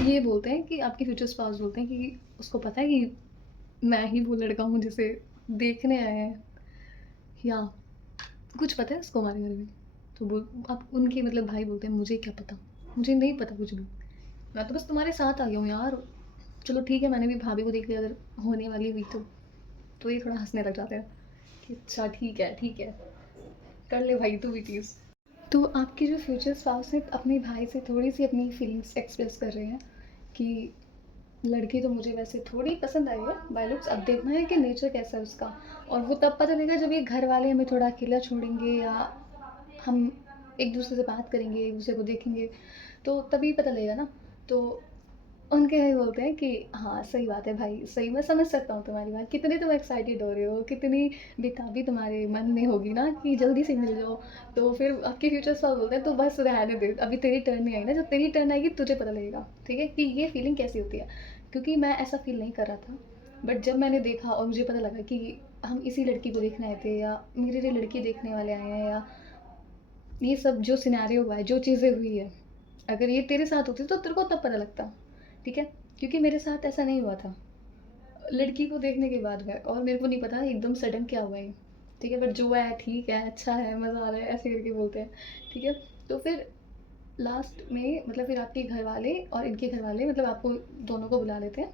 ये बोलते हैं कि आपके फ्यूचर स्पाउस बोलते हैं कि उसको पता है कि मैं ही वो लड़का हूँ जिसे देखने आए हैं, या कुछ पता है उसको हमारे बारे में। तो बोल आप उनके मतलब भाई बोलते हैं मुझे क्या पता, मुझे नहीं पता कुछ भी, मैं तो बस तुम्हारे साथ आ गया हूँ यार। चलो ठीक है, मैंने भी भाभी को देख लिया, अगर होने वाली हुई तो ये थोड़ा हंसने लग जाते हैं कि अच्छा ठीक है, कर ले भाई तू भी चीज़। तो आपके जो फ्यूचर स्पाउस है अपने भाई से थोड़ी सी अपनी फीलिंग्स एक्सप्रेस कर रहे हैं कि लड़की तो मुझे वैसे थोड़ी पसंद आई है बाय लुक्स, अब देखना है कि नेचर कैसा है उसका। और वो तब पता चलेगा जब ये घर वाले हमें थोड़ा अकेला छोड़ेंगे या हम एक दूसरे से बात करेंगे, एक दूसरे को देखेंगे, तो तभी पता लगेगा ना। तो उनके भाई बोलते हैं कि हाँ सही बात है भाई, सही मैं समझ सकता हूँ तुम्हारी बात, कितने तुम एक्साइटेड हो रहे हो, कितनी बेताबी तुम्हारे मन में होगी ना कि जल्दी से मिल जाओ। तो फिर आपके फ्यूचर स्पाउस बोलते हैं तो बस रहने दे, अभी तेरी टर्न नहीं आई ना, जब तेरी टर्न आएगी तुझे पता लगेगा ठीक है कि ये फीलिंग कैसी होती है। क्योंकि मैं ऐसा फील नहीं कर रहा था, बट जब मैंने देखा और मुझे पता लगा कि हम इसी लड़की को देखने आए थे या मेरे लिए लड़की देखने वाले आए हैं, या ये सब जो सिनेरियो हुआ है, जो चीज़ें हुई है, अगर ये तेरे साथ होती तो तेरे को तब पता लगता, ठीक है। क्योंकि मेरे साथ ऐसा नहीं हुआ था, लड़की को देखने के बाद हुआ है, और मेरे को नहीं पता एकदम सडन क्या हुआ है, ठीक है। बट जो है ठीक है, अच्छा है, मज़ा आ रहा है, ऐसे करके बोलते हैं, ठीक है। तो फिर लास्ट में मतलब फिर आपके घर वाले और इनके घर वाले मतलब आपको दोनों को बुला लेते हैं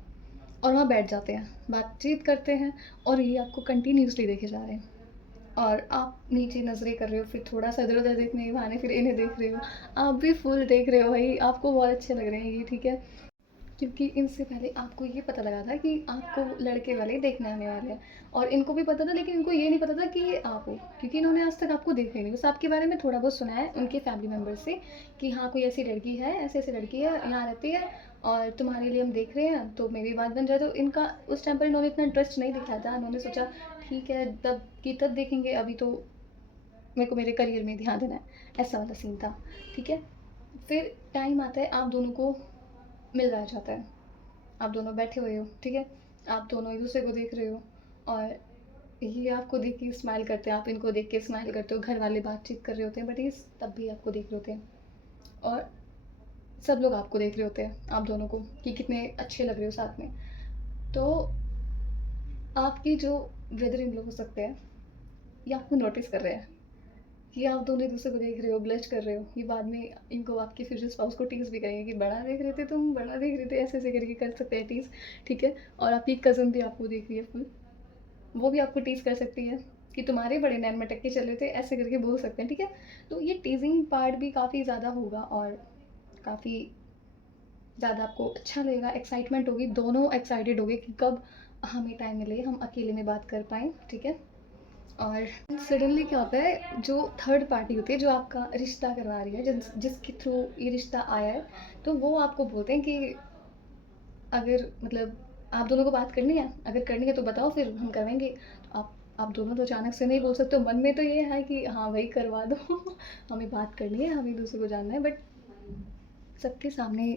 और वहाँ बैठ जाते हैं, बातचीत करते हैं, और ये आपको कंटिन्यूसली देखे जा रहे हैं। और आप नीचे नज़रें कर रहे हो, फिर थोड़ा-सा इधर-उधर देखने के बहाने फिर इन्हें देख रहे हो। आप भी फुल देख रहे हो भाई, आपको बहुत अच्छे लग रहे हैं ये, ठीक है। क्योंकि इनसे पहले आपको ये पता लगा था कि आपको लड़के वाले देखने आने वाले हैं, और इनको भी पता था, लेकिन इनको ये नहीं पता था कि ये आप हो, क्योंकि इन्होंने आज तक आपको देखा ही नहीं। बस आपके बारे में थोड़ा बहुत सुना है उनके फैमिली मेम्बर से कि हाँ कोई ऐसी लड़की है, ऐसी-ऐसी लड़की है, यहाँ रहती है और तुम्हारे लिए हम देख रहे हैं, तो मेरी बात बन जाए। तो इनका उस टाइम पर इन्होंने इतना इंटरेस्ट नहीं दिखाया था, इन्होंने सोचा ठीक है तब की तब देखेंगे, अभी तो मेरे को मेरे करियर में ध्यान देना है, ऐसा वाला सीन था, ठीक है। फिर टाइम आता है, आप दोनों को मिल जाता है, आप दोनों बैठे हुए हो, ठीक है। आप दोनों एक दूसरे को देख रहे हो, और ये आपको देख के स्माइल करते हैं, आप इनको देख के स्माइल करते हो, घर वाले बातचीत कर रहे होते हैं, बट ये तब भी आपको देख रहे होते हैं, और सब लोग आपको देख रहे होते हैं आप दोनों को कि कितने अच्छे लग रहे हो साथ में। तो आपकी जो ब्रदर इन लॉ हो सकते हैं, ये आपको नोटिस कर रहे हैं कि आप दोनों एक दूसरे को देख रहे हो, ब्लश कर रहे हो। ये बाद में इनको आपके फ्यूचर स्पाउस को टीज़ भी करेंगे कि बड़ा देख रहे थे तुम, बड़ा देख रहे थे, ऐसे ऐसे करके कर सकते हैं टीज़, ठीक है। और आपकी कज़न भी आपको देख रही है फुल, वो भी आपको टीज़ कर सकती है कि तुम्हारे बड़े नैन मटक्के चल रहे थे, ऐसे करके बोल सकते हैं, ठीक है। तो ये टीजिंग पार्ट भी काफ़ी ज़्यादा होगा, और काफ़ी ज़्यादा आपको अच्छा लगेगा, एक्साइटमेंट होगी, दोनों एक्साइटेड होगे कि कब हमें टाइम मिले, हम अकेले में बात कर पाएँ, ठीक है। और सडनली क्या होता है, जो थर्ड पार्टी होती है जो आपका रिश्ता करवा रही है, जिसके थ्रू ये रिश्ता आया है, तो वो आपको बोलते हैं कि अगर मतलब आप दोनों को बात करनी है, अगर करनी है तो बताओ फिर हम करवाएंगे। तो आप दोनों तो अचानक से नहीं बोल सकते हो, मन में तो ये है कि हाँ भाई करवा दो हमें बात करनी है, हमें एक दूसरे को जानना है, बट सबके सामने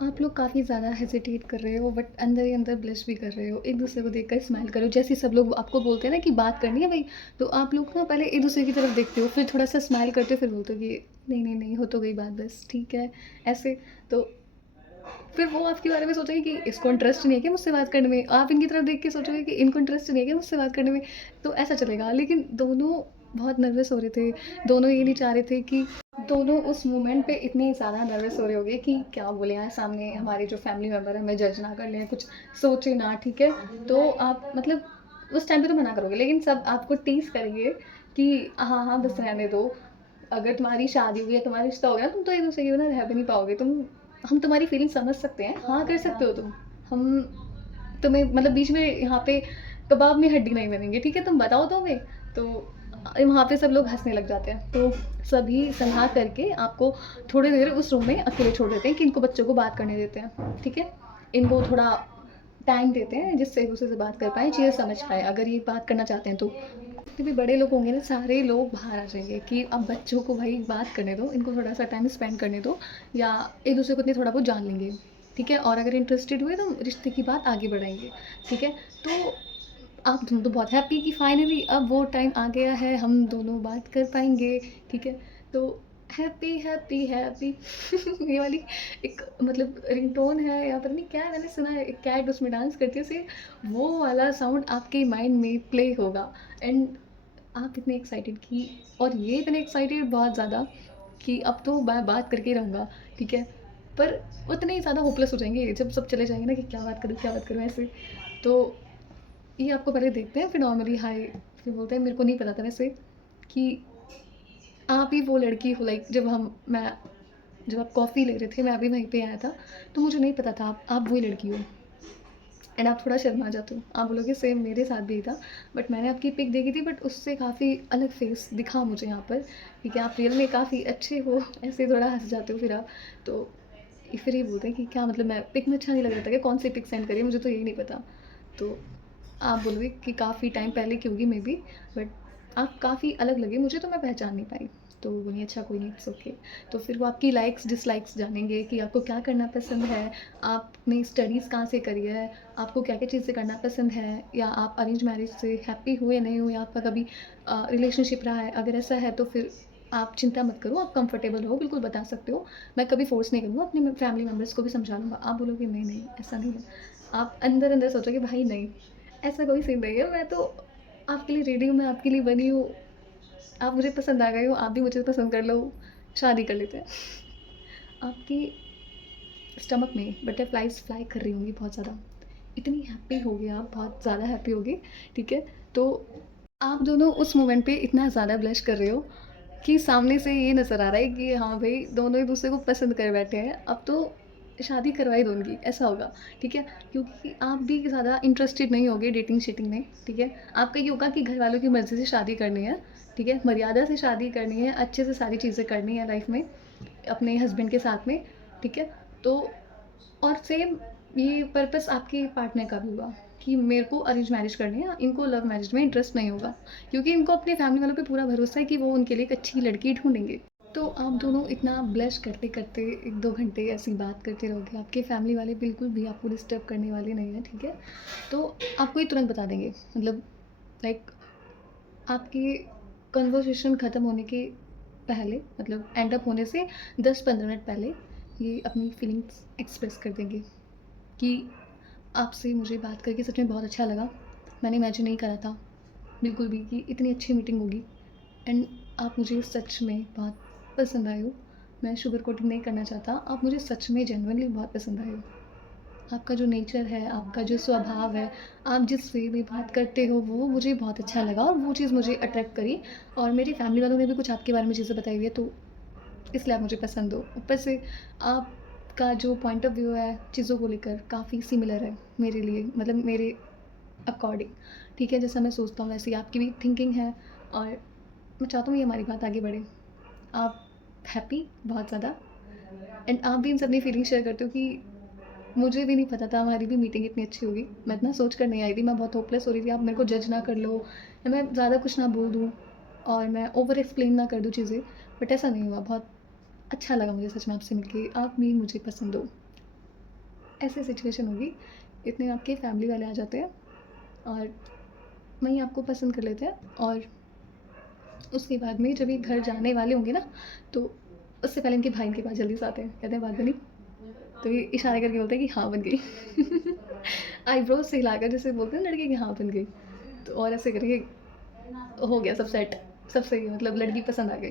आप लोग काफ़ी ज़्यादा हेजिटेट कर रहे हो, बट अंदर ही अंदर ब्लश भी कर रहे हो, एक दूसरे को देखकर स्माइल करो, जैसे सब लोग आपको बोलते हैं ना कि बात करनी है भाई, तो आप लोग ना पहले एक दूसरे की तरफ देखते हो, फिर थोड़ा सा स्माइल करते हो, फिर बोलते हो कि नहीं नहीं नहीं हो तो गई बात, बस ठीक है, ऐसे। तो फिर वो आपके बारे में सोचेंगे कि इसको इंटरेस्ट नहीं है क्या मुझसे बात करने में, आप इनकी तरफ देख के सोचोगे कि इनको इंटरेस्ट नहीं है क्या मुझसे बात करने में, तो ऐसा चलेगा। लेकिन दोनों बहुत नर्वस हो रहे थे, दोनों ये नहीं चाह रहे थे कि दोनों उस मोमेंट पे इतने ज़्यादा नर्वस हो रहे होंगे कि क्या बोले यार, सामने हमारे जो फैमिली मेम्बर है हमें जज ना कर लें, कुछ सोचे ना, ठीक है। तो आप मतलब उस टाइम पे तो मना करोगे, लेकिन सब आपको टीज़ करेंगे कि हाँ हाँ बस रहने दो, अगर तुम्हारी शादी हुई है, तुम्हारा रिश्ता हो गया, तुम तो एक दूसरे के बिना रह भी नहीं पाओगे, तुम हम तुम्हारी फीलिंग समझ सकते हैं, हाँ कर सकते हो तुम, हम तुम्हें मतलब बीच में यहाँ पे कबाब में हड्डी नहीं बनेंगे, ठीक है, तुम बताओ तो हमें। तो वहाँ पे सब लोग हंसने लग जाते हैं, तो सभी सलाह करके आपको थोड़ी देर उस रूम में अकेले छोड़ देते हैं कि इनको बच्चों को बात करने देते हैं, ठीक है। इनको थोड़ा टाइम देते हैं जिससे एक दूसरे से बात कर पाएँ, चीज़ें समझ पाएँ, अगर ये बात करना चाहते हैं तो। जितने भी बड़े लोग होंगे ना, सारे लोग बाहर आ जाएँगे कि अब बच्चों को भाई बात करने दो, इनको थोड़ा-सा टाइम स्पेंड करने दो, या एक दूसरे को इतने थोड़ा बहुत जान लेंगे, ठीक है? और अगर इंटरेस्टेड हुए तो रिश्ते की बात आगे बढ़ाएँगे, ठीक है? तो आप तुम तो बहुत हैप्पी कि फाइनली अब वो टाइम आ गया है, हम दोनों बात कर पाएँगे, ठीक है? तो हैप्पी, हैप्पी, हैप्पी ये वाली एक मतलब रिंगटोन है या पता नहीं क्या है, मैंने सुना है एक कैट उसमें डांस करती है, सेम वो वाला साउंड आपके माइंड में प्ले होगा। एंड आप इतने एक्साइटेड कि, और ये इतने एक्साइटेड बहुत ज़्यादा कि अब तो मैं बात करके ही रहूँगा, ठीक है? पर उतने ही ज़्यादा होपलेस हो जाएँगे जब सब चले जाएँगे ना कि क्या बात करूँ ऐसे। तो ये आपको पहले देखते हैं, फिर नॉर्मली हाय, फिर बोलते हैं मेरे को नहीं पता था वैसे कि आप ही वो लड़की हो, लाइक जब आप कॉफ़ी ले रहे थे, मैं भी वहीं पे आया था, तो मुझे नहीं पता था आप वही लड़की हो। एंड आप थोड़ा शर्मा जाते हो, आप बोलोगे सेम मेरे साथ भी था, बट मैंने आपकी पिक देखी थी, बट उससे काफ़ी अलग फेस दिखा मुझे यहाँ पर, ठीक है? आप रियल में काफ़ी अच्छे हो, ऐसे थोड़ा हंस जाते हो फिर आप। तो फिर ये बोलते हैं कि क्या मतलब मैं पिक में अच्छा नहीं लग रहा था क्या, कौन सी पिक सेंड करी है, मुझे तो यही नहीं पता। तो आप बोलोगे कि काफ़ी टाइम पहले की होगी मे बी, बट आप काफ़ी अलग लगे मुझे, तो मैं पहचान नहीं पाई। तो बोलिए अच्छा कोई नहीं, इट्स ओके। तो फिर वो आपकी लाइक्स डिसलाइक्स जानेंगे कि आपको क्या करना पसंद है, आपने स्टडीज़ कहाँ से करी है, आपको क्या-क्या चीज़ें करना पसंद है, या आप अरेंज मैरिज से हैप्पी हो या नहीं हो, या आपका कभी रिलेशनशिप रहा है। अगर ऐसा है तो फिर आप चिंता मत करो, आप कंफर्टेबल हो, बिल्कुल बता सकते हो। मैं कभी फ़ोर्स नहीं करूँगा, अपने फैमिली मेंबर्स को भी समझा लूँगा। आप बोलोगे नहीं, नहीं ऐसा नहीं है। आप अंदर-अंदर सोचोगे भाई नहीं, ऐसा कोई सीन नहीं है, मैं तो आपके लिए रेडी हूँ, मैं आपके लिए बनी हूँ, आप मुझे पसंद आ गए हो, आप भी मुझे पसंद कर लो, शादी कर लेते हैं। आपकी स्टमक में बटरफ्लाइज़ फ्लाई कर रही होंगी बहुत ज़्यादा, इतनी हैप्पी होगे आप, बहुत ज़्यादा हैप्पी होगे, ठीक है? तो आप दोनों उस मोमेंट पे इतना ज़्यादा ब्लश कर रहे हो कि सामने से ये नज़र आ रहा है कि हाँ भाई, दोनों एक दूसरे को पसंद कर बैठे हैं, अब तो शादी करवा ही दो उनकी, ऐसा होगा, ठीक है? क्योंकि आप भी ज़्यादा इंटरेस्टेड नहीं होगे डेटिंग-शेटिंग में, ठीक है? आपका ये होगा कि घर वालों की मर्ज़ी से शादी करनी है, ठीक है? मर्यादा से शादी करनी है, अच्छे से सारी चीज़ें करनी है लाइफ़ में, अपने हस्बैंड के साथ में, ठीक है? तो और सेम ये पर्पस आपके पार्टनर का भी होगा कि मेरे को अरेंज मैरिज करनी है, इनको लव मैरिज में इंटरेस्ट नहीं होगा, क्योंकि इनको अपने फैमिली वालों पे पूरा भरोसा है कि वो उनके लिए एक अच्छी लड़की ढूँढेंगे। तो आप दोनों इतना ब्लश करते-करते 1-2 घंटे ऐसी बात करते रहोगे, आपके फैमिली वाले बिल्कुल भी आपको डिस्टर्ब करने वाले नहीं हैं, ठीक है? तो आपको ये तुरंत बता देंगे, मतलब लाइक आपकी कन्वर्सेशन ख़त्म होने के पहले, मतलब एंड अप होने से 10-15 मिनट पहले ये अपनी फीलिंग्स एक्सप्रेस कर देंगे कि आपसे मुझे बात करके सच में बहुत अच्छा लगा। मैंने इमेजिन नहीं करा था, बिल्कुल भी, कि इतनी अच्छी मीटिंग होगी। एंड आप मुझे सच में बहुत पसंद आए हो। मैं शुगर कोटिंग नहीं करना चाहता, आप मुझे सच में जेनुइनली बहुत पसंद आए हो। आपका जो नेचर है, आपका जो स्वभाव है, आप जिस वे में बात करते हो, वो मुझे बहुत अच्छा लगा और वो चीज़ मुझे अट्रैक्ट करी, और मेरी फैमिली वालों ने भी कुछ आपके बारे में चीज़ें बताई हुई है, तो इसलिए आप मुझे पसंद हो। ऊपर से आपका जो पॉइंट ऑफ व्यू है चीज़ों को लेकर काफ़ी सिमिलर है मेरे लिए, मतलब मेरे अकॉर्डिंग, ठीक है? जैसा मैं सोचता हूँ वैसे ही आपकी भी थिंकिंग है, और मैं चाहता हूँ ये हमारी बात आगे बढ़े। आप हैप्पी बहुत ज़्यादा, एंड आप भी इन सब अपनी फीलिंग शेयर करते हो कि मुझे भी नहीं पता था हमारी भी मीटिंग इतनी अच्छी होगी। मैं इतना सोच कर नहीं आई थी, मैं बहुत होपलेस हो रही थी, आप मेरे को जज ना कर लो या मैं ज़्यादा कुछ ना बोल दूँ और मैं ओवर एक्सप्लेन ना कर दूँ चीज़ें, बट ऐसा नहीं हुआ। बहुत अच्छा लगा मुझे सच में आपसे मिलके, आप भी मुझे पसंद हो। ऐसी सिचुएशन होगी, इतने में आपके फैमिली वाले आ जाते हैं और वहीं आपको पसंद कर लेते हैं, और उसके बाद में जब ये घर जाने वाले होंगे ना, तो उससे पहले इनके भाई इनके पास जल्दी से आते हैं, कहते हैं बात बनी? तो ये इशारे करके बोलते हैं कि हाँ, बन गई। आईब्रोज़ से हिलाकर जैसे बोलते हैं ना लड़के कि हाँ, बन गई। तो और ऐसे करके हो गया सब सेट, सब सही है, मतलब लड़की पसंद आ गई,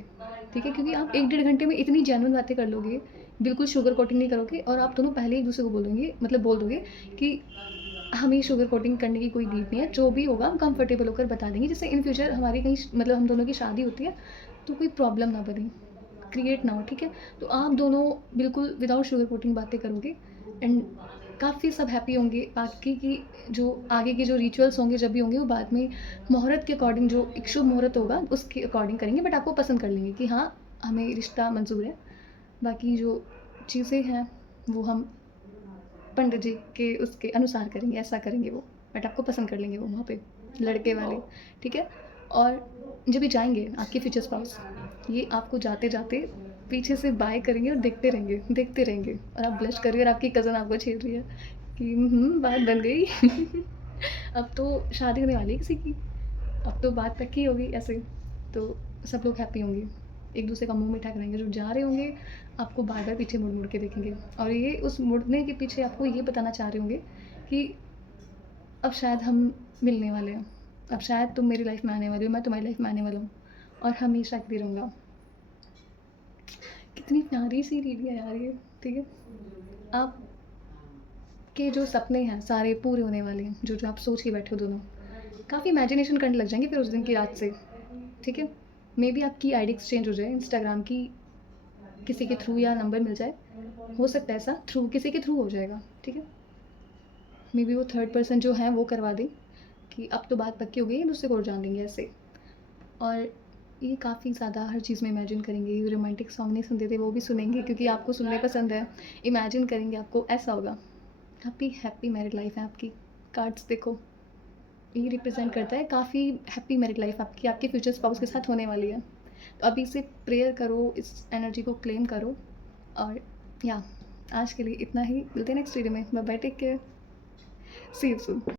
ठीक है? क्योंकि आप 1 डेढ़ घंटे में इतनी जेन्युइन बातें कर लोगे, बिल्कुल शुगर कोटिंग नहीं करोगे, और आप दोनों पहले एक-दूसरे को बोलोगे, मतलब बोल दोगे कि हमें शुगर कोटिंग करने की कोई नीड नहीं है, जो भी होगा हम कंफर्टेबल होकर बता देंगे, जिससे इन फ्यूचर हमारी कहीं मतलब हम दोनों की शादी होती है, तो कोई प्रॉब्लम ना बने, क्रिएट ना हो, ठीक है? तो आप दोनों बिल्कुल विदाउट शुगर कोटिंग बातें करोगे, एंड काफ़ी सब हैप्पी होंगे। बाकी की जो आगे के जो रिचुअल्स होंगे जब भी होंगे, वो बाद में मुहूर्त के अकॉर्डिंग, जो एक शुभ मुहूर्त होगा उसके अकॉर्डिंग करेंगे, बट आपको पसंद कर लेंगे कि हाँ, हमें रिश्ता मंज़ूर है। बाकी जो चीज़ें हैं वो हम पंडित जी के उसके अनुसार करेंगे, ऐसा करेंगे वो, बट आपको पसंद कर लेंगे वो वहाँ पे, लड़के वाले, ठीक है? और जब ये जाएँगे आपके फ्यूचर स्पाउस, ये आपको जाते-जाते पीछे से बाय करेंगे और देखते रहेंगे और आप ब्लश कर रही हो और आपकी कज़न आपको छेड़ रही है कि बात बन गई। अब तो शादी होने वाली है किसी की, अब तो बात पक्की होगी ऐसे, तो सब लोग हैप्पी होंगे, एक दूसरे का मुँह मीठा कराएँगे, जो जा रहे होंगे आपको बार-बार पीछे मुड़-मुड़ के देखेंगे और ये उस मुड़ने के पीछे आपको ये बताना चाह रहे होंगे कि अब शायद हम मिलने वाले हैं, अब शायद तुम मेरी लाइफ़ में आने वाली हो, मैं तुम्हारी लाइफ़ में आने वाला हूँ और हमेशा के लिए रहूँगा। कितनी प्यारी-सी रीडिंग है यार ये, ठीक है? आपके जो सपने हैं सारे पूरे होने वाले हैं, जो-जो आप सोच के बैठे हो दोनों। काफ़ी इमेजिनेशन करने लग जाएँगे फिर उस दिन की रात से, ठीक है? मेबी आपकी आईडी एक्सचेंज हो जाए इंस्टाग्राम की किसी के थ्रू या नंबर मिल जाए, हो सकता है ऐसा थ्रू किसी के थ्रू हो जाएगा, ठीक है? मेबी वो थर्ड पर्सन जो है वो करवा दे कि अब तो बात पक्की हो गई है, एक-दूसरे को और जान लेंगे ऐसे। और ये काफ़ी ज़्यादा हर चीज़ में इमेजिन करेंगे, रोमांटिक सॉन्ग नहीं सुनते थे वो भी सुनेंगे क्योंकि आपको सुनने पसंद है। इमेजिन करेंगे आपको ऐसा होगा। हैप्पी हैप्पी मैरिड लाइफ़ है आपकी। कार्ड्स देखो, ये रिप्रेज़ेंट करता है काफ़ी हैप्पी मैरिड लाइफ़ आपकी, आपके फ्यूचर स्पाउस के साथ होने वाली है। तो अभी से प्रेयर करो, इस एनर्जी को क्लेम करो और या आज के लिए इतना ही। मिलते हैं नेक्स्ट वीडियो में। Bye bye, take care, see you soon.